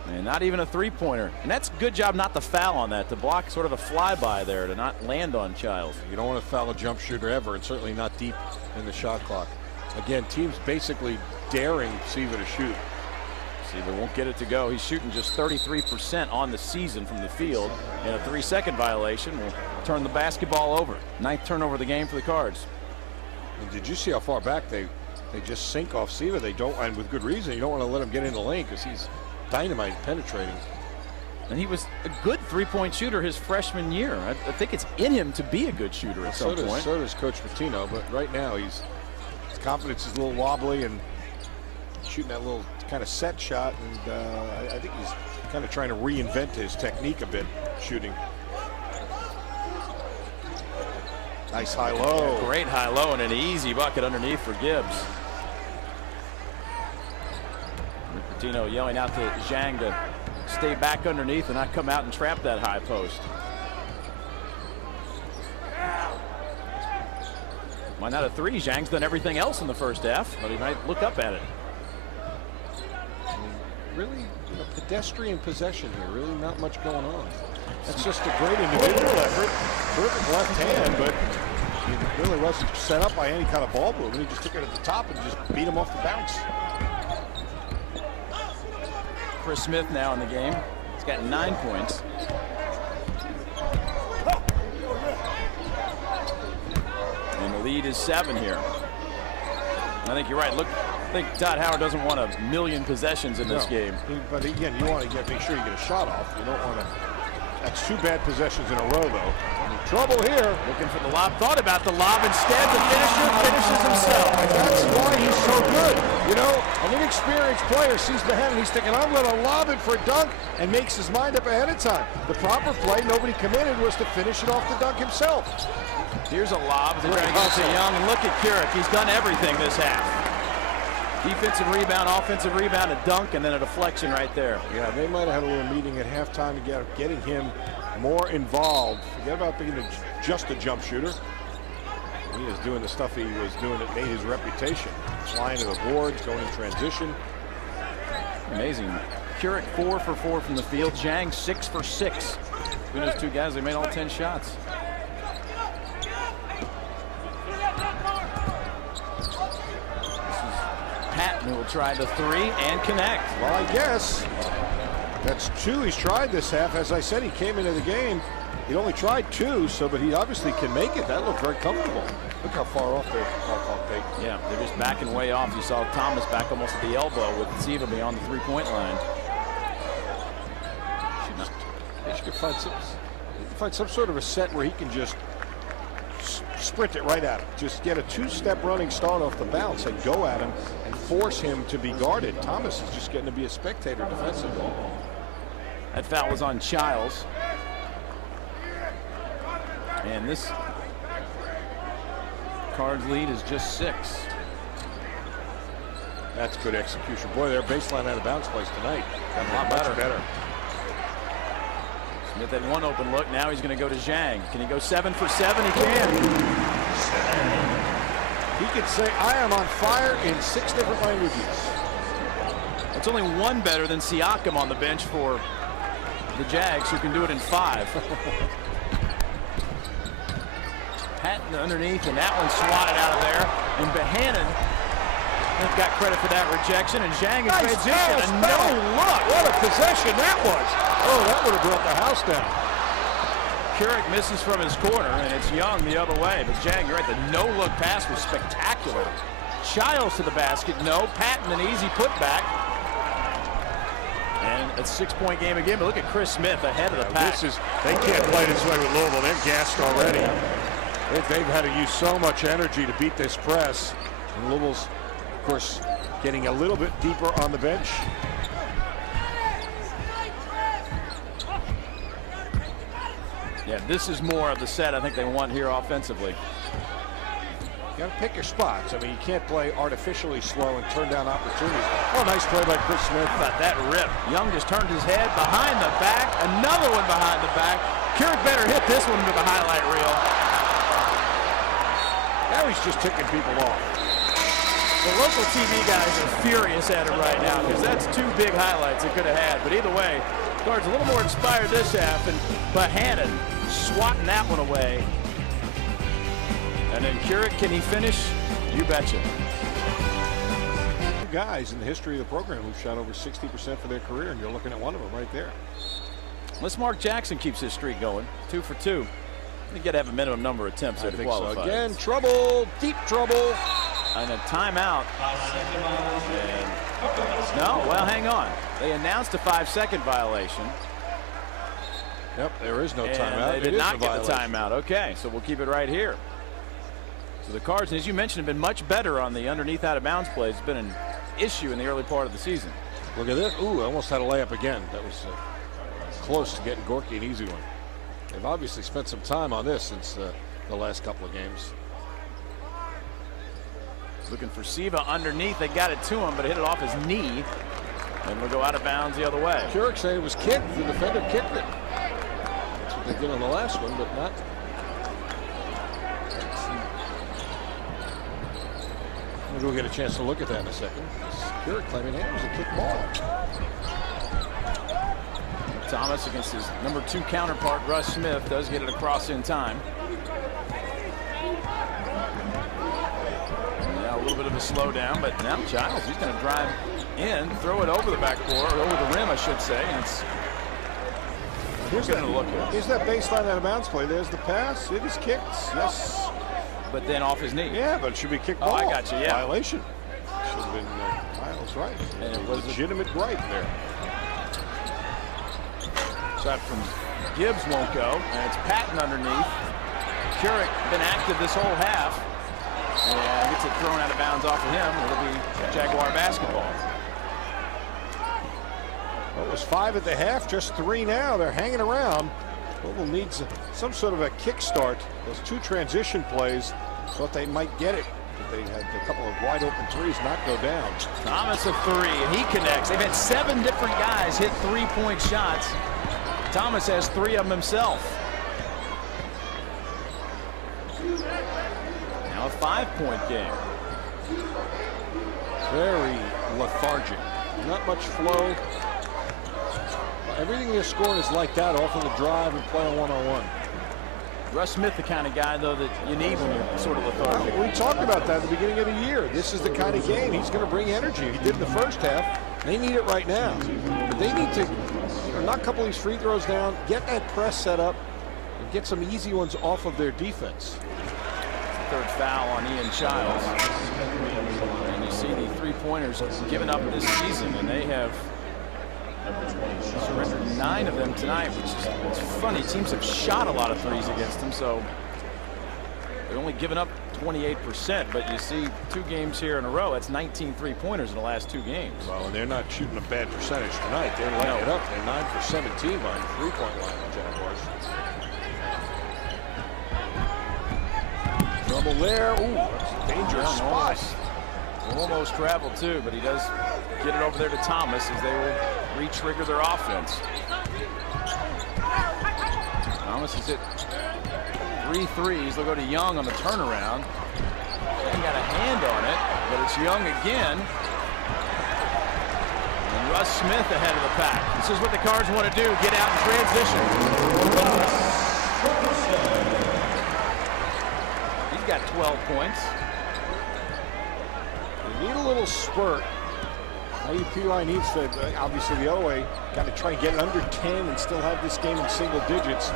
And not even a three-pointer. And that's a good job not to foul on that, to block sort of a flyby there, to not land on Childs. You don't want to foul a jump shooter ever, and certainly not deep in the shot clock. Again, teams basically daring Siva to shoot. Siva won't get it to go. He's shooting just 33% on the season from the field. And a 3-second violation will turn the basketball over. 9th turnover of the game for the Cards. And did you see how far back they just sink off Siva? They don't, and with good reason. You don't want to let him get in the lane because he's dynamite penetrating. And he was a good three-point shooter his freshman year. I think it's in him to be a good shooter at some point. So does Coach Pitino, but right now his confidence is a little wobbly, and shooting that little kind of set shot, and I think he's kind of trying to reinvent his technique a bit, shooting. Nice high-low. Yeah, great high-low and an easy bucket underneath for Gibbs. Cupertino yelling out to Zhang to stay back underneath and not come out and trap that high post. Why not a three? Zhang's done everything else in the first half, but he might look up at it. Really, pedestrian possession here. Really not much going on. That's just a great individual effort. Perfect left hand, but he really wasn't set up by any kind of ball movement. He just took it at the top and just beat him off the bounce. Chris Smith now in the game. He's got 9 points. And the lead is 7 here. I think you're right. Look, I think Todd Howard doesn't want a million possessions in this game. But again, you want to make sure you get a shot off. You don't want to. That's 2 bad possessions in a row, though. Trouble here. Looking for the lob. Thought about the lob. Instead, the finisher finishes himself. That's why he's so good. You know, an inexperienced player sees the hand and he's thinking, I'm going to lob it for a dunk, and makes his mind up ahead of time. The proper play, nobody committed, was to finish it off the dunk himself. Here's a lob. They're trying to get to Young, and look at Keurig. He's done everything this half. Defensive rebound, offensive rebound, a dunk, and then a deflection right there. Yeah, they might have had a little meeting at halftime to getting him more involved. Forget about being just a jump shooter. He is doing the stuff he was doing that made his reputation. Flying to the boards, going in transition. Amazing. Keurig 4 for 4 from the field. Zhang 6 for 6. Between those 2 guys, they made all 10 shots. Patton will try the 3 and connect. Well, I guess that's 2 he's tried this half. As I said, he came into the game. He only tried 2, but he obviously can make it. That looked very comfortable. Look how far off they take. Yeah, they're just backing way off. You saw Thomas back almost at the elbow with Ziva beyond the 3-point line. She could find some sort of a set where he can just sprint it right at him. Just get a 2-step running start off the bounce and go at him and force him to be guarded. Thomas is just getting to be a spectator defensively. That foul was on Childs. And this Cards lead is just 6. That's good execution. Boy, their baseline out of bounds plays tonight. Got a lot better. Smith had 1 open look. Now he's going to go to Zhang. Can he go 7 for 7? He can. He could say, I am on fire in 6 different languages. It's only 1 better than Siakam on the bench for the Jags, who can do it in 5. Patton underneath, and that one swatted out of there. And Bohannon got credit for that rejection, and Zhang in transition. And no look. What a possession that was. Oh, that would have brought the house down. Keurig misses from his corner, and it's Young the other way. But Zhang, you're right, the no-look pass was spectacular. Childs to the basket, no. Patton, an easy putback. And a 6-point game again, but look at Chris Smith ahead of the pack. They can't play this way with Louisville. They're gassed already. They've had to use so much energy to beat this press. And Louisville's, of course, getting a little bit deeper on the bench. Yeah, this is more of the set I think they want here offensively. You got to pick your spots. I mean, you can't play artificially slow and turn down opportunities. Oh, nice play by Chris Smith. How about that rip? Young just turned his head behind the back. Another one behind the back. Keurig better hit this one to the highlight reel. Now he's just ticking people off. The local TV guys are furious at him right now because that's 2 big highlights they could have had. But either way, Cards a little more inspired this half, and Bohannon swatting that one away. And then Keurig, can he finish? You betcha. 2 guys in the history of the program who've shot over 60% for their career, and you're looking at one of them right there. Unless Mark Jackson keeps his streak going, 2 for 2. You got to have a minimum number of attempts there to qualify. So. Again, trouble, deep trouble. And a timeout. And no, well, hang on. They announced a 5-second violation. Yep, there is no timeout. They did not get the timeout. Okay, so we'll keep it right here. So the Cards, as you mentioned, have been much better on the underneath out of bounds plays. It's been an issue in the early part of the season. Look at this. Ooh, almost had a layup again. That was close to getting Gorky an easy one. They've obviously spent some time on this since the last couple of games. Looking for Siva underneath. They got it to him, but hit it off his knee. And will go out of bounds the other way. Keurig said it was kicked. The defender kicked it. That's what they did on the last one, but not. We'll get a chance to look at that in a second. Keurig claiming it was a kick ball. Thomas against his number 2 counterpart, Russ Smith, does get it across in time. Now a little bit of a slowdown, but now Giles, he's going to drive in, throw it over the backboard, or over the rim, I should say. And it's here's going to look at. Here's that baseline out of bounds play. There's the pass. It is kicked. Yes. But then off his knee. Yeah, but it should be kicked ball. Oh, I got you. Yeah. Violation. Should have been Giles right. And it was legitimate right there. Shot from Gibbs won't go, and it's Patton underneath. Keurig been active this whole half, and gets it thrown out of bounds off of him. It'll be Jaguar basketball. Well, it was 5 at the half, just 3 now. They're hanging around. Louisville needs some sort of a kickstart. Those 2 transition plays, thought they might get it. But they had a couple of wide open threes not go down. Thomas a 3, and he connects. They've had 7 different guys hit 3-point shots. Thomas has 3 of them himself. Now a 5-point game. Very lethargic. Not much flow. Everything they're scoring is like that, off of the drive and play on one-on-one. Russ Smith, the kind of guy, though, that you need when you're sort of lethargic. We talked about that at the beginning of the year. This is the kind of game he's going to bring energy. He did in the first half. They need it right now. But they need to knock a couple of these free throws down, get that press set up, and get some easy ones off of their defense. Third foul on Ian Childs. And you see the 3-pointers given up this season, and they have surrendered 9 of them tonight, which is it's funny. Teams have shot a lot of threes against them, so they're only given up 28%. But you see 2 games here in a row. That's 19 3-pointers in the last 2 games. Well, and they're not shooting a bad percentage tonight. They're lighting it up. They're 9 for 17 on the 3-point line, the Jaguars. Trouble there. Ooh, that's a dangerous spot. Almost traveled too, but he does get it over there to Thomas as they will re-trigger their offense. Thomas has hit 3 threes. They'll go to Young on the turnaround. They got a hand on it, but it's Young again. And Russ Smith ahead of the pack. This is what the Cards want to do, get out in transition. He's got 12 points. Need a little spurt. IUP line needs to, obviously the other way, got to try and get under 10 and still have this game in single digits.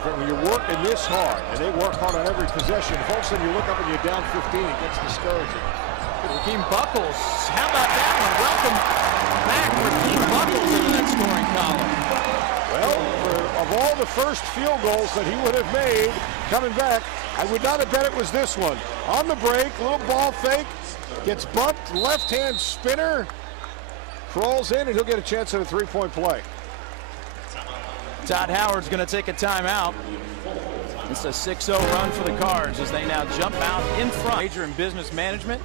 But when you're working this hard, and they work hard on every possession, if all of a sudden you look up and you're down 15, it gets discouraging. Rakeem Buckles, how about that one? Welcome back, Rakeem Buckles, into that scoring column. Well, of all the first field goals that he would have made coming back, I would not have bet it was this one. On the break, little ball fake. Gets bumped, left-hand spinner, crawls in, and he'll get a chance at a 3-point play. Todd Howard's going to take a timeout. It's a 6-0 run for the Cards as they now jump out in front. Major in business management,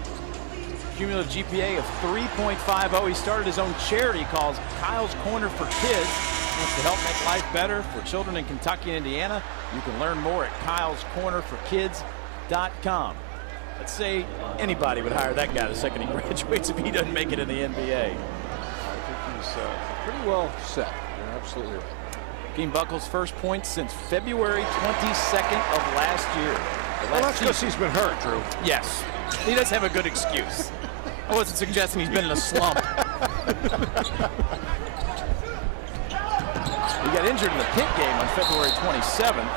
cumulative GPA of 3.50. He started his own charity called Kyle's Corner for Kids. He wants to help make life better for children in Kentucky and Indiana. You can learn more at kylescornerforkids.com. Let's say anybody would hire that guy the second he graduates if he doesn't make it in the NBA. I think he's pretty well set. You're absolutely right. Rakeem Buckles' first point since February 22nd of last year. Well, that's because he's been hurt, Drew. Yes. He does have a good excuse. I wasn't suggesting he's been in a slump. He got injured in the Pitt game on February 27th.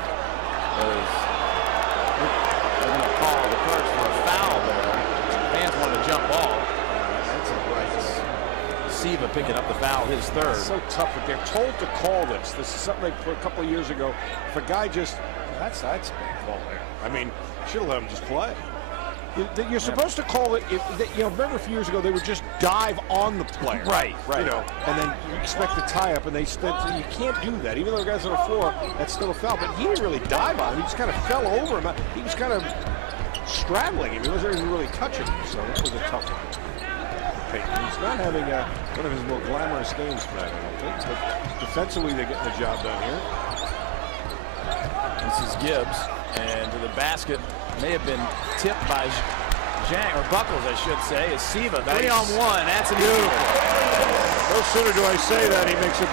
They're going to call the Cards for a foul there. Fans wanted to jump ball. That's right. Siva picking up the foul, his 3rd. It's so tough, but they're told to call this. This is something like a couple of years ago. If a guy just, that's ball there. I mean, should have let him just play. You're supposed to call it, remember a few years ago, they would just dive on the player. Right. And then you expect the tie-up, and you can't do that. Even though the guy's on the floor, that's still a foul. But he didn't really dive on him. He just kind of fell over him. He was kind of straddling him. He wasn't even really touching him, so that was a tough one. He's not having one of his more glamorous games tonight, I don't think. But defensively, they're getting the job done here. This is Gibbs, and to the basket. May have been tipped by Zhang, or Buckles, I should say, is Siva. 3-on-1, that's beautiful. No sooner do I say that, he makes a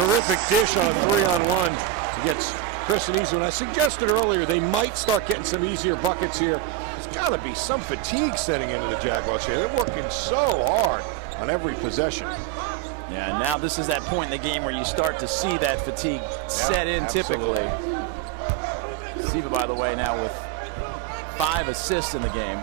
terrific dish on a 3-on-1 against Chris and easy. When I suggested earlier they might start getting some easier buckets here, there's got to be some fatigue setting into the Jaguars here. They're working so hard on every possession. Yeah, and now this is that point in the game where you start to see that fatigue set in typically. Siva, by the way, now with 5 assists in the game.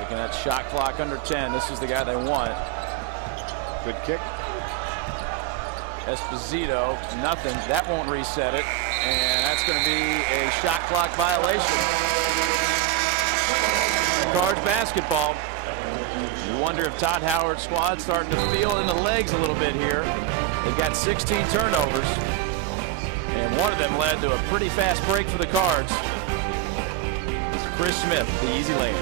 Looking at shot clock under 10. This is the guy they want. Good kick. Esposito, nothing. That won't reset it. And that's going to be a shot clock violation. Cards basketball. You wonder if Todd Howard's squad's starting to feel in the legs a little bit here. They've got 16 turnovers. And one of them led to a pretty fast break for the Cards. It's Chris Smith, the easy lane.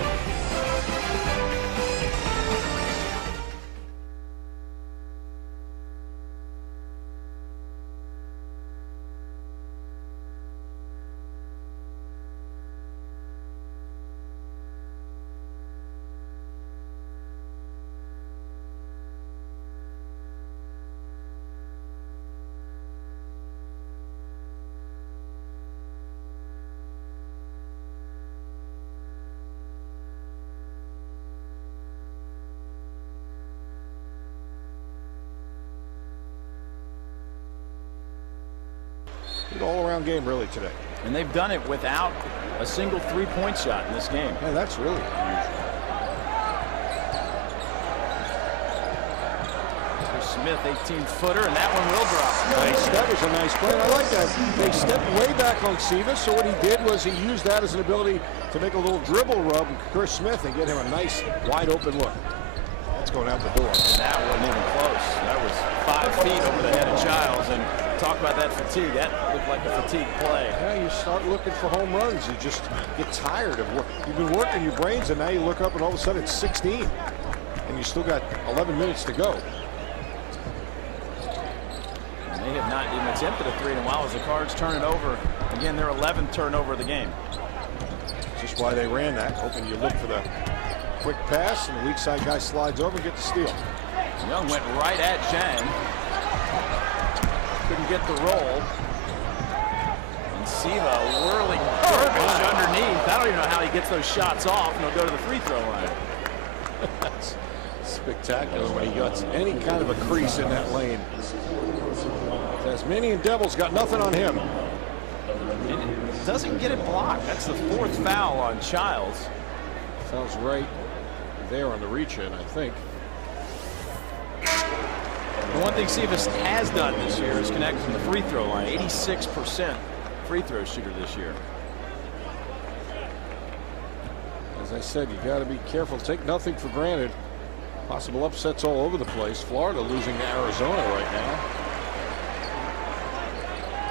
Good all-around game, really, today. And they've done it without a single three-point shot in this game. Yeah, that's really unusual. Smith, 18-footer, and that one will drop. Nice. That was a nice play. I like that. They stepped way back on Siva, so what he did was he used that as an ability to make a little dribble rub with Chris Smith and get him a nice, wide-open look. That's going out the door. And that wasn't even close. That was 5 feet over the head of Childs. And talk about that fatigue. That looked like a fatigue play. Yeah, you start looking for home runs. You just get tired of work. You've been working your brains, and now you look up, and all of a sudden it's 16. And you still got 11 minutes to go. And they have not even attempted a three in a while as the Cards turn it over. Again, their 11th turnover of the game. That's just why they ran that, hoping you look for the quick pass, and the weak side guy slides over and gets the steal. Young went right at Zhang. Couldn't get the roll. And Siva whirling garbage underneath. I don't even know how he gets those shots off, and he'll go to the free throw line. That's spectacular when he gets any kind of a crease in that lane. Tasmanian Devils got nothing on him. It doesn't get it blocked. That's the 4th foul on Childs. Sounds right there on the reach in, I think. The one thing Siva has done this year is connect from the free throw line. 86% free throw shooter this year. As I said, you got to be careful. Take nothing for granted. Possible upsets all over the place. Florida losing to Arizona right now.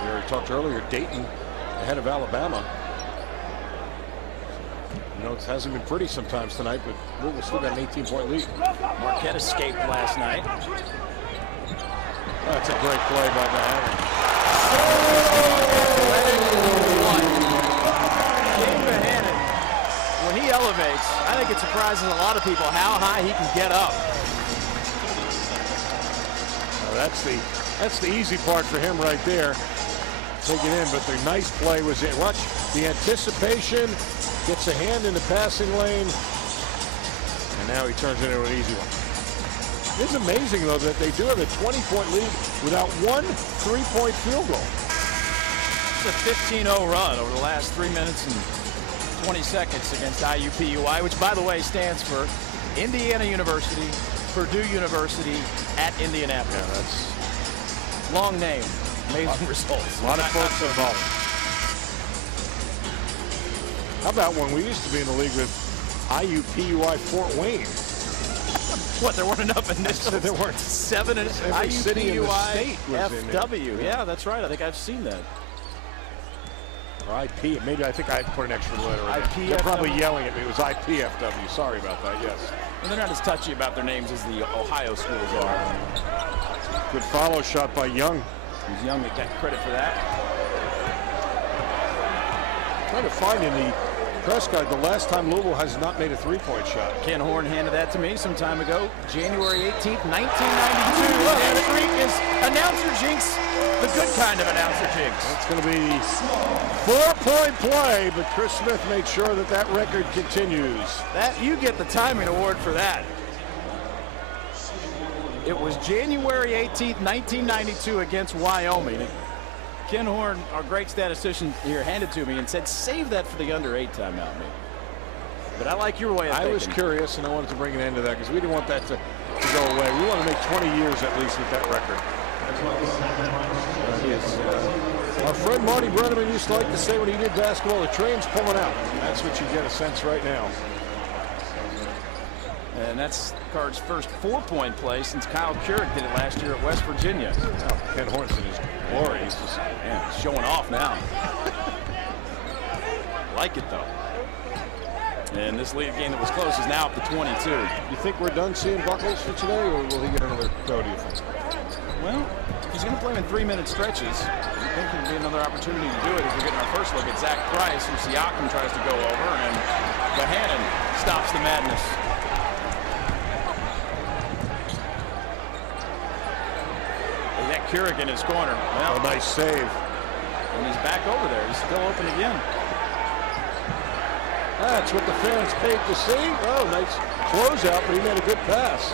We already talked earlier, Dayton ahead of Alabama. You know, it hasn't been pretty sometimes tonight, but Louisville still got an 18-point lead. Marquette escaped last night. That's a great play by Mahoney. When he elevates, I think it surprises a lot of people how high he can get up. That's the easy part for him right there. Take it in, but the nice play was it. Watch the anticipation, gets a hand in the passing lane, and now he turns it into an easy one. It's amazing, though, that they do have a 20-point lead without one three-point field goal. It's a 15-0 run over the last 3 minutes and 20 seconds against IUPUI, which, by the way, stands for Indiana University, Purdue University at Indianapolis. Yeah, that's long name. Amazing results. A lot of folks involved. How about when we used to be in the league with IUPUI Fort Wayne? What, there weren't enough initials? There weren't. 7 and Every city in the state was in there. FW. Yeah, that's right. I think I've seen that. Or IP. Maybe I think I put an extra letter in IPFW. there. They're probably yelling at me. It was IPFW. Sorry about that. Yes. And they're not as touchy about their names as the Ohio schools are. Good follow shot by Young. He's Young to get credit for that. Trying to find in the press guide the last time Louisville has not made a three-point shot. Ken Horn handed that to me some time ago, January 18th, 1992. Look, and Freak is announcer jinx, the good kind of announcer jinx. It's going to be 4-point play, but Chris Smith made sure that that record continues. That you get the timing award for that. It was January 18th, 1992 against Wyoming. Ken Horn, our great statistician here, handed to me and said, save that for the under-8 timeout, maybe. But I like your way of thinking. I was curious, and I wanted to bring an end to that because we didn't want that to go away. We want to make 20 years at least with that record. Our friend Marty Brenneman used to like to say when he did basketball, the train's pulling out. And that's what you get a sense right now. And that's Card's first 4-point play since Kyle Keurig did it last year at West Virginia. Well, Ken Horn's in his glory. He's just he's showing off now. Like it, though. And this lead game that was close is now up to 22. You think we're done seeing Buckles for today, or will he get another go, do you think? Well, if he's going to play him in 3-minute stretches, I think there'll be another opportunity to do it as we're getting our first look at Zach Price, who Siakam tries to go over, and Bohannon stops the madness. Keurig in his corner. Well, a nice save. And he's back over there. He's still open again. That's what the fans paid to see. Oh, nice closeout, but he made a good pass.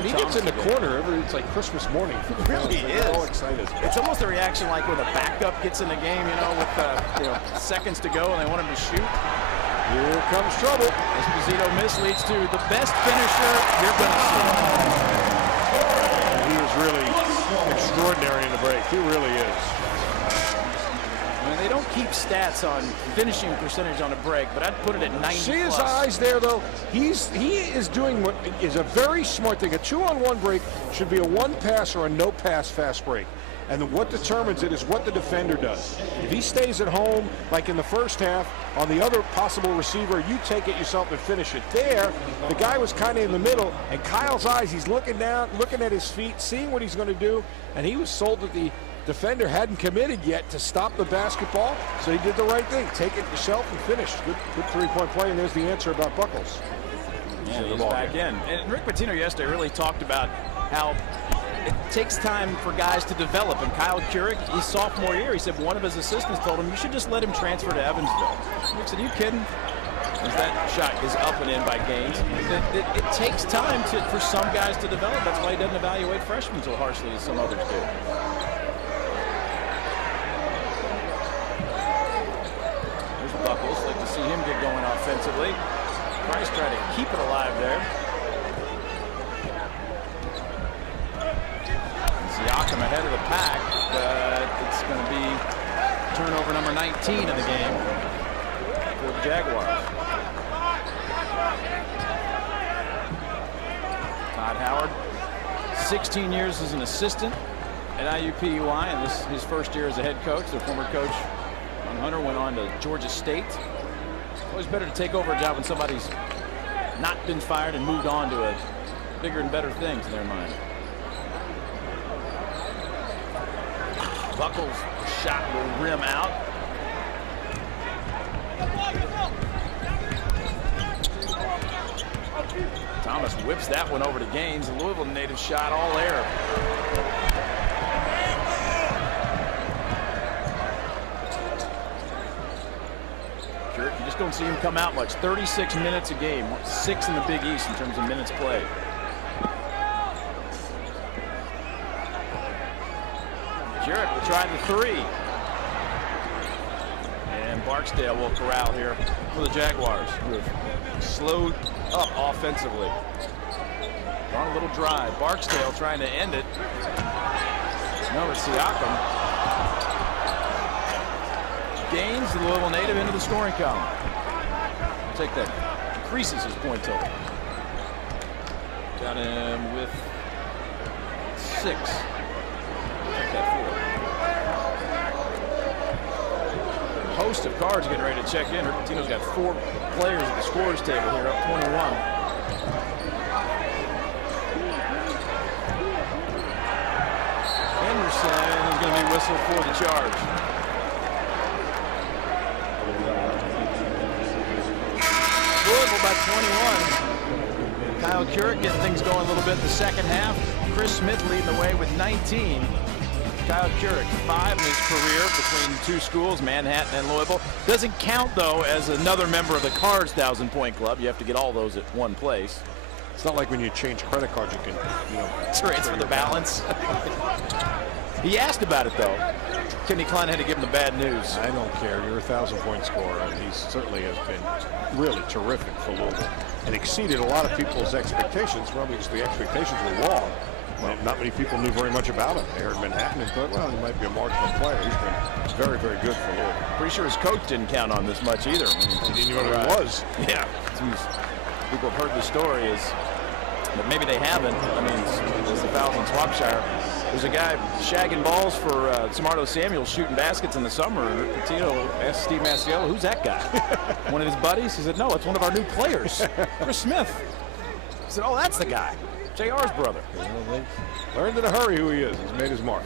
When he gets in the corner, it's like Christmas morning. It really is. All excited. It's almost a reaction like when a backup gets in the game, with seconds to go and they want him to shoot. Here comes trouble. Esposito miss leads to the best finisher you're going to see. He is really extraordinary in the break. He really is. I mean, they don't keep stats on finishing percentage on a break, but I'd put it at 90 See his eyes there, though. He is doing what is a very smart thing. A 2-on-1 break should be a 1-pass or a no-pass fast break. And what determines it is what the defender does. If he stays at home, like in the first half, on the other possible receiver, you take it yourself and finish it. There, the guy was kind of in the middle, and Kyle's eyes, he's looking down, looking at his feet, seeing what he's going to do, and he was sold that the defender hadn't committed yet to stop the basketball, so he did the right thing. Take it yourself and finish. Good 3-point play, and there's the answer about Buckles. Yeah, he's back in. And Rick Pitino yesterday really talked about how it takes time for guys to develop. And Kyle Keurig, his sophomore year, he said one of his assistants told him, you should just let him transfer to Evansville. Rick said, are you kidding? As that shot is up and in by Gaines. It takes time for some guys to develop. That's why he doesn't evaluate freshmen so harshly as some others do. There's Buckles. Like to see him get going offensively. Price trying to keep it alive there. Siakam ahead of the pack, but it's going to be turnover number 19 in the game for the Jaguars. Todd Howard, 16 years as an assistant at IUPUI, and this is his first year as a head coach. Their former coach, Ron Hunter, went on to Georgia State. It's always better to take over a job when somebody's not been fired and moved on to a bigger and better things in their mind. Buckles' shot will rim out. Thomas whips that one over to Gaines. The Louisville native shot all air. You just don't see him come out much. 36 minutes a game, 6 in the Big East in terms of minutes played. Jarrett will try the 3. And Barksdale will corral here for the Jaguars, who have slowed up offensively. On a little drive. Barksdale trying to end it. No, it's Siakam. Gains the Louisville native into the scoring column. Take that. Increases his point total. Got him with 6. Take that 4. Host of cards getting ready to check in. Tino's got 4 players at the scorers table here, up 21. Henderson is going to be whistled for the charge. Louisville by 21. Kyle Kurek getting things going a little bit in the second half. Chris Smith leading the way with 19. Kyle Kurek, 5 in his career between 2 schools, Manhattan and Louisville. Doesn't count, though, as another member of the Cards 1,000-point club. You have to get all those at one place. It's not like when you change credit cards, you can, transfer the balance. He asked about it, though. Kenny Klein had to give him the bad news. I don't care. You're a 1,000-point scorer, and he certainly has been really terrific for Louisville and exceeded a lot of people's expectations, probably because the expectations were wrong. Well, not many people knew very much about him. They heard Manhattan and thought, well, he might be a marginal player. He's been very, very good for Louisville. Pretty sure his coach didn't count on this much either. He didn't know what he was. Yeah. People have heard the story, but maybe they haven't. I mean, it's the fouls in Swapshire. There's a guy shagging balls for Samardo Samuel shooting baskets in the summer. And Patino asked Steve Masiello, who's that guy? One of his buddies? He said, no, it's one of our new players, Chris Smith. He said, oh, that's the guy. JR's brother. Well, they learned in a hurry who he is. He's made his mark.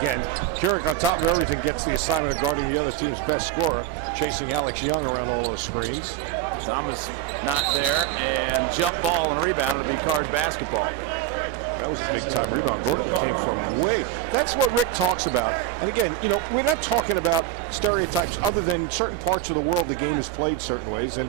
Again, Kurek on top of everything gets the assignment of guarding the other team's best scorer, chasing Alex Young around all those screens. Thomas not there, and jump ball and rebound. It'll be Cards basketball. That was a big-time rebound. Gordon came from way. That's what Rick talks about. And again, we're not talking about stereotypes other than certain parts of the world the game is played certain ways. And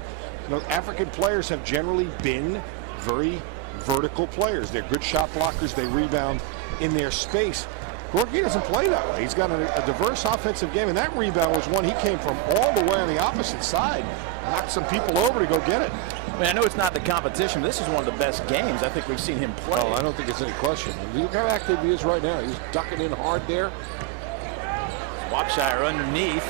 African players have generally been very vertical players. They're good shot blockers. They rebound in their space. Gorky doesn't play that way. He's got a diverse offensive game, and that rebound was one he came from all the way on the opposite side. Knocked some people over to go get it. I mean, I know it's not the competition, but this is one of the best games I think we've seen him play. Oh, I don't think it's any question. Look how active he is right now. He's ducking in hard there. Swapshire underneath.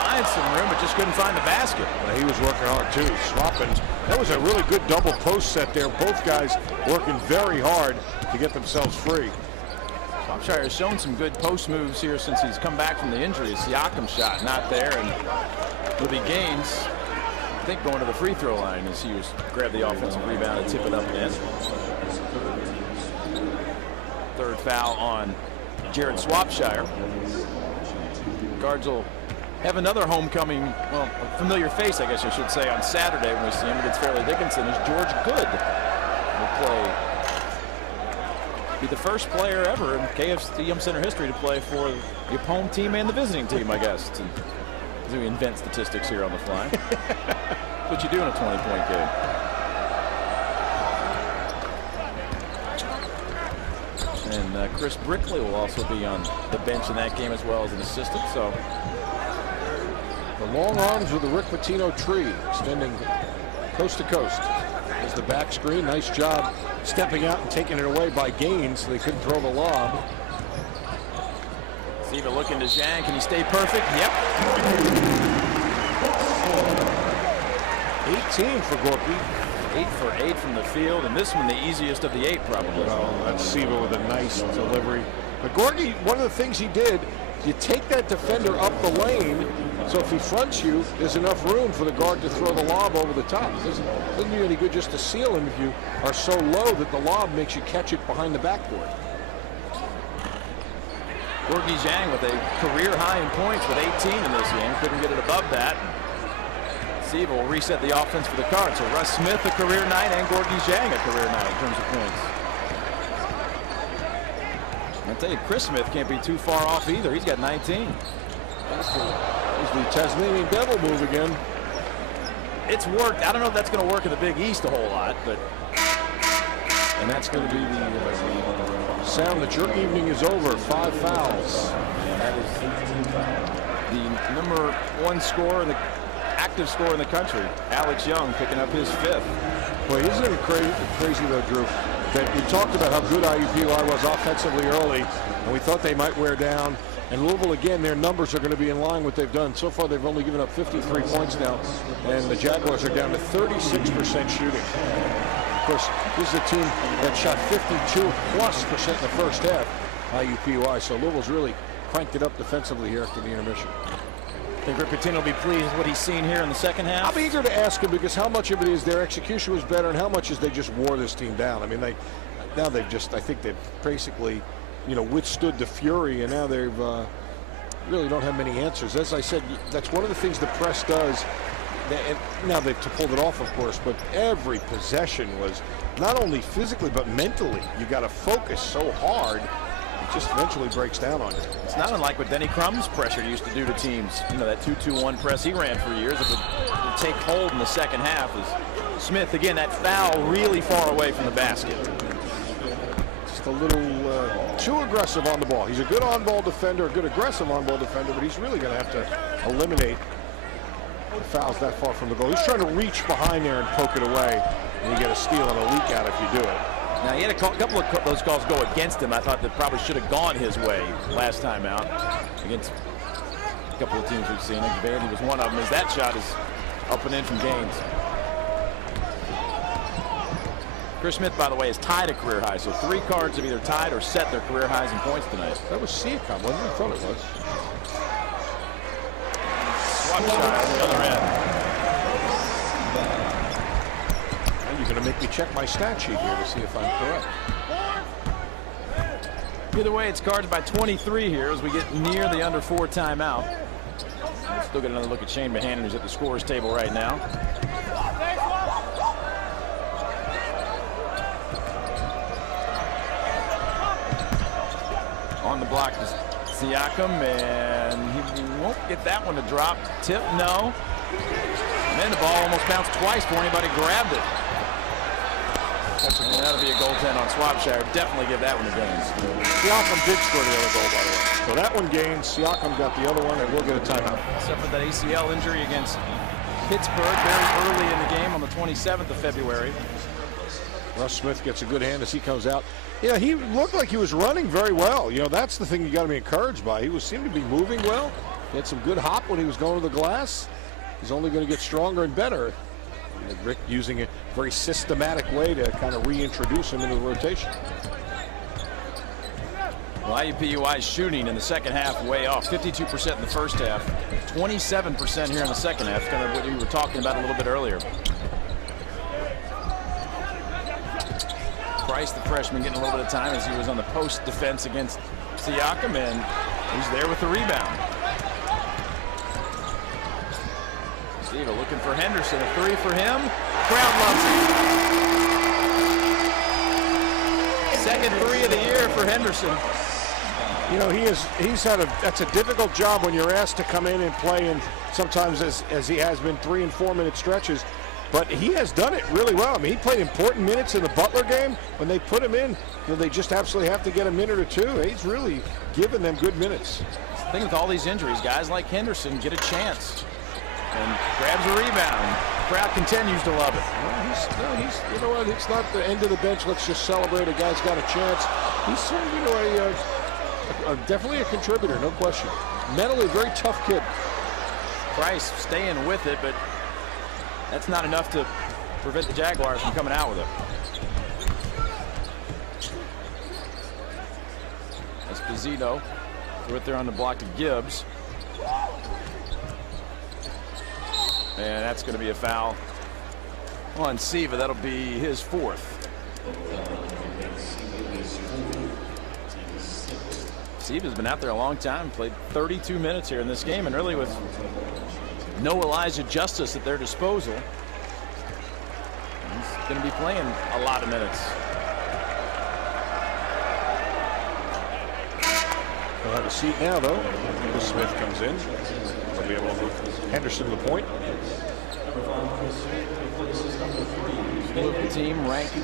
Finds some room, but just couldn't find the basket. Well, he was working hard, too. Swapping. That was a really good double post set there. Both guys working very hard to get themselves free. Swapshire has shown some good post moves here since he's come back from the injury. Siakam shot not there, and it'll be Gaines, I think, going to the free throw line as he was grab the offensive rebound and tip it up and in. Third foul on Jared Swapshire. Guards will have another homecoming, well, a familiar face, I guess I should say, on Saturday when we see him against Fairleigh Dickinson. Is George Good will play. Be the first player ever in KFC Yum Center history to play for the home team and the visiting team, I guess. As we invent statistics here on the fly. What you do in a 20-point game. And Chris Brickley will also be on the bench in that game as well as an assistant. So the long arms of the Rick Pitino tree extending coast to coast. There's the back screen. Nice job stepping out and taking it away by Gaines so they couldn't throw the lob. Siva looking to Zhang. Can he stay perfect? Yep. 18 for Gorky. 8 for 8 from the field, and this one the easiest of the 8 probably. Oh, that's Siva with a nice delivery. But Gorky, one of the things he did, you take that defender up the lane, so if he fronts you, there's enough room for the guard to throw the lob over the top. It doesn't do any good just to seal him if you are so low that the lob makes you catch it behind the backboard. Gorky Zhang with a career high in points with 18 in this game. Couldn't get it above that. Siva will reset the offense for the Cards. So Russ Smith a career night and Gorky Zhang a career night in terms of points. I'll tell you, Chris Smith can't be too far off either. He's got 19. There's the Tasmanian Devil move again. It's worked. I don't know if that's going to work in the Big East a whole lot, but. And that's going to be the sound that your evening is over. 5 fouls. And that is the number 1 scorer, the active scorer in the country. Alex Young picking up his 5th. Well, isn't it crazy though, Drew, that we talked about how good IUPUI was offensively early, and we thought they might wear down. And Louisville, again, their numbers are going to be in line with what they've done. So far, they've only given up 53 points now, and the Jaguars are down to 36% shooting. Of course, this is a team that shot 52+% in the first half, IUPUI. So Louisville's really cranked it up defensively here after the intermission. I think Rick Pitino will be pleased with what he's seen here in the second half. I'm eager to ask him, because how much of it is their execution was better and how much is they just wore this team down. I mean, I think they've basically, withstood the fury, and now they've really don't have many answers. As I said, that's one of the things the press does. And now they've pulled it off, of course, but every possession was not only physically but mentally. You got to focus so hard. It just eventually breaks down on you. It's not unlike what Denny Crum's pressure used to do to teams. That 2-2-1 press he ran for years. It would take hold in the second half. As Smith, again, that foul really far away from the basket. Just a little too aggressive on the ball. He's a good on-ball defender, a good aggressive on-ball defender, but he's really going to have to eliminate the fouls that far from the goal. He's trying to reach behind there and poke it away, and you get a steal and a leak out if you do it. Now, he had a couple of those calls go against him. I thought that probably should have gone his way last time out against a couple of teams we've seen. Vandy was one of them, as that shot is up and in from Gaines. Chris Smith, by the way, is tied a career high, so 3 cards have either tied or set their career highs in points tonight. That was Siakam, wasn't it? I thought it was. Swapshire on the other end. You're going to make me check my stat sheet here to see if I'm correct. Either way, it's Cards by 23 here as we get near the under 4 timeout. We'll still get another look at Shane Mahanan, who's at the scorer's table right now. On the block is Siakam, and he won't get that one to drop. Tip, no. And then the ball almost bounced twice before anybody grabbed it. And that'll be a goaltend on Swapshire. Definitely give that one to Gaines. Siakam did score the other goal, by the way. So that one Gaines. Siakam got the other one, and we'll get a timeout. Except for that ACL injury against Pittsburgh very early in the game on the 27th of February. Russ Smith gets a good hand as he comes out. Yeah, he looked like he was running very well. That's the thing you got to be encouraged by. He seemed to be moving well. He had some good hop when he was going to the glass. He's only going to get stronger and better. And Rick using a very systematic way to kind of reintroduce him into the rotation. Well, IUPUI's shooting in the second half way off. 52% in the first half, 27% here in the second half, kind of what we were talking about a little bit earlier. Price, the freshman, getting a little bit of time as he was on the post defense against Siakam, and he's there with the rebound. Steve looking for Henderson, a 3 for him. Crowd loves it. Second 3 of the year for Henderson. That's a difficult job when you're asked to come in and play, and sometimes as he has been 3- and 4-minute stretches. But he has done it really well. I mean, he played important minutes in the Butler game. When they put him in, they just absolutely have to get a minute or two. He's really given them good minutes. The thing with all these injuries, guys like Henderson get a chance and grabs a rebound. The crowd continues to love it. Well, you know what? It's not the end of the bench. Let's just celebrate. A guy's got a chance. He's definitely a contributor, no question. Mentally, very tough kid. Price staying with it, but that's not enough to prevent the Jaguars from coming out with it. Esposito threw it there on the block to Gibbs. And that's going to be a foul on Siva. That'll be his 4th. Siva's been out there a long time, played 32 minutes here in this game, and really with no Elijah Justice at their disposal, he's going to be playing a lot of minutes. He'll have a seat now, though. Smith comes in. He'll be able to move Henderson to the point. The team ranked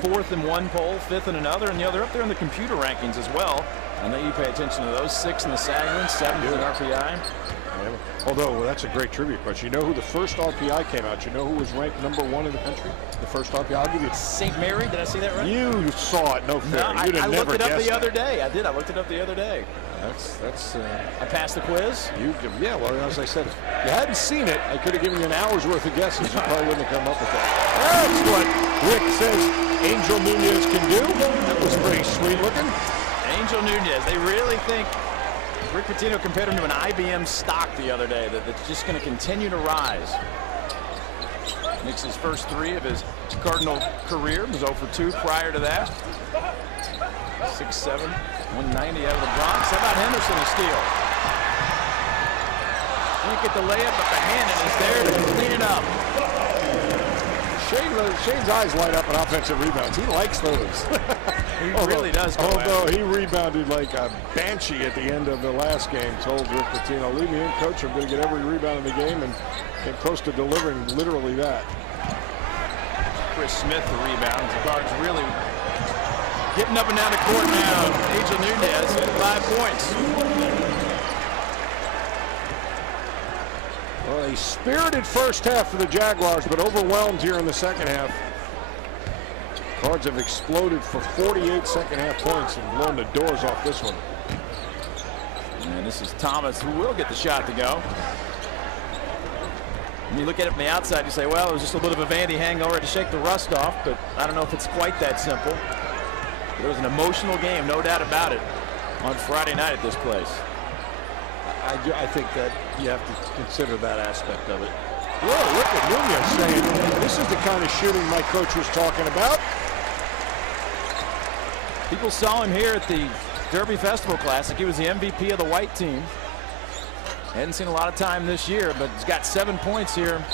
4th in one poll, 5th in another, and the other up there in the computer rankings as well. I know you pay attention to those. 6th in the Sagrin, 7th in RPI. Although, that's a great trivia question. You know who the first RPI came out? You know who was ranked #1 in the country? The first RPI? I'll give you St. Mary, did I see that right? You saw it, no fair. No, You'd have I never looked it up guessed the other that. day. I did. I looked it up the other day. I I passed the quiz. Yeah, well, as I said, if you hadn't seen it, I could have given you an hour's worth of guesses. You probably wouldn't have come up with that. That's what Rick says Angel Nunez can do. That was pretty sweet looking. Angel Nunez. They really think Rick Pitino compared him to an IBM stock the other day that's just going to continue to rise. Makes his first 3 of his Cardinal career. Was 0 for 2 prior to that. 6'7", 190 out of the Bronx. How about Henderson, a steal? Can't get the layup, but the Hannon is there to clean it up. Shane's eyes light up on offensive rebounds. He likes those. He really does. Although he rebounded like a banshee at the end of the last game, told Rick Pitino, "Leave me in, coach. I'm going to get every rebound in the game," and came close to delivering literally that. Chris Smith, the rebound. The Cards really getting up and down the court now. Angel Nunez, 5 points. Well, a spirited first half for the Jaguars, but overwhelmed here in the second half. Cards have exploded for 48 second half points and blown the doors off this one. And this is Thomas, who will get the shot to go. When you look at it from the outside, you say, well, it was just a little bit of a Vandy hangover to shake the rust off, but I don't know if it's quite that simple. It was an emotional game, no doubt about it, on Friday night at this place. I think that you have to consider that aspect of it. Whoa, look at Nunez saying, this is the kind of shooting my coach was talking about. People saw him here at the Derby Festival Classic. He was the MVP of the white team. Hadn't seen a lot of time this year, but he's got 7 points here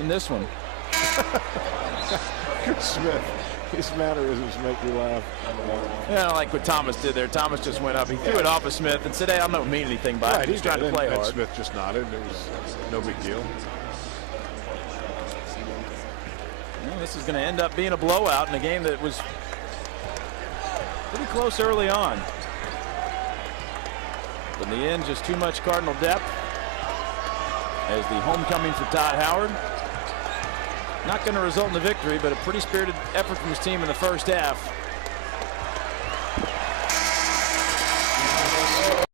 in this one. Good Smith. His mannerisms make me laugh. Yeah, I like what Thomas did there. Thomas just went up. He threw it off of Smith and said, hey, I'm not mean anything by it. He's trying to play hard. Smith just nodded. It was no big deal. Well, this is going to end up being a blowout in a game that was pretty close early on. But in the end, just too much Cardinal depth as the homecoming for Todd Howard. Not going to result in the victory, but a pretty spirited effort from his team in the first half.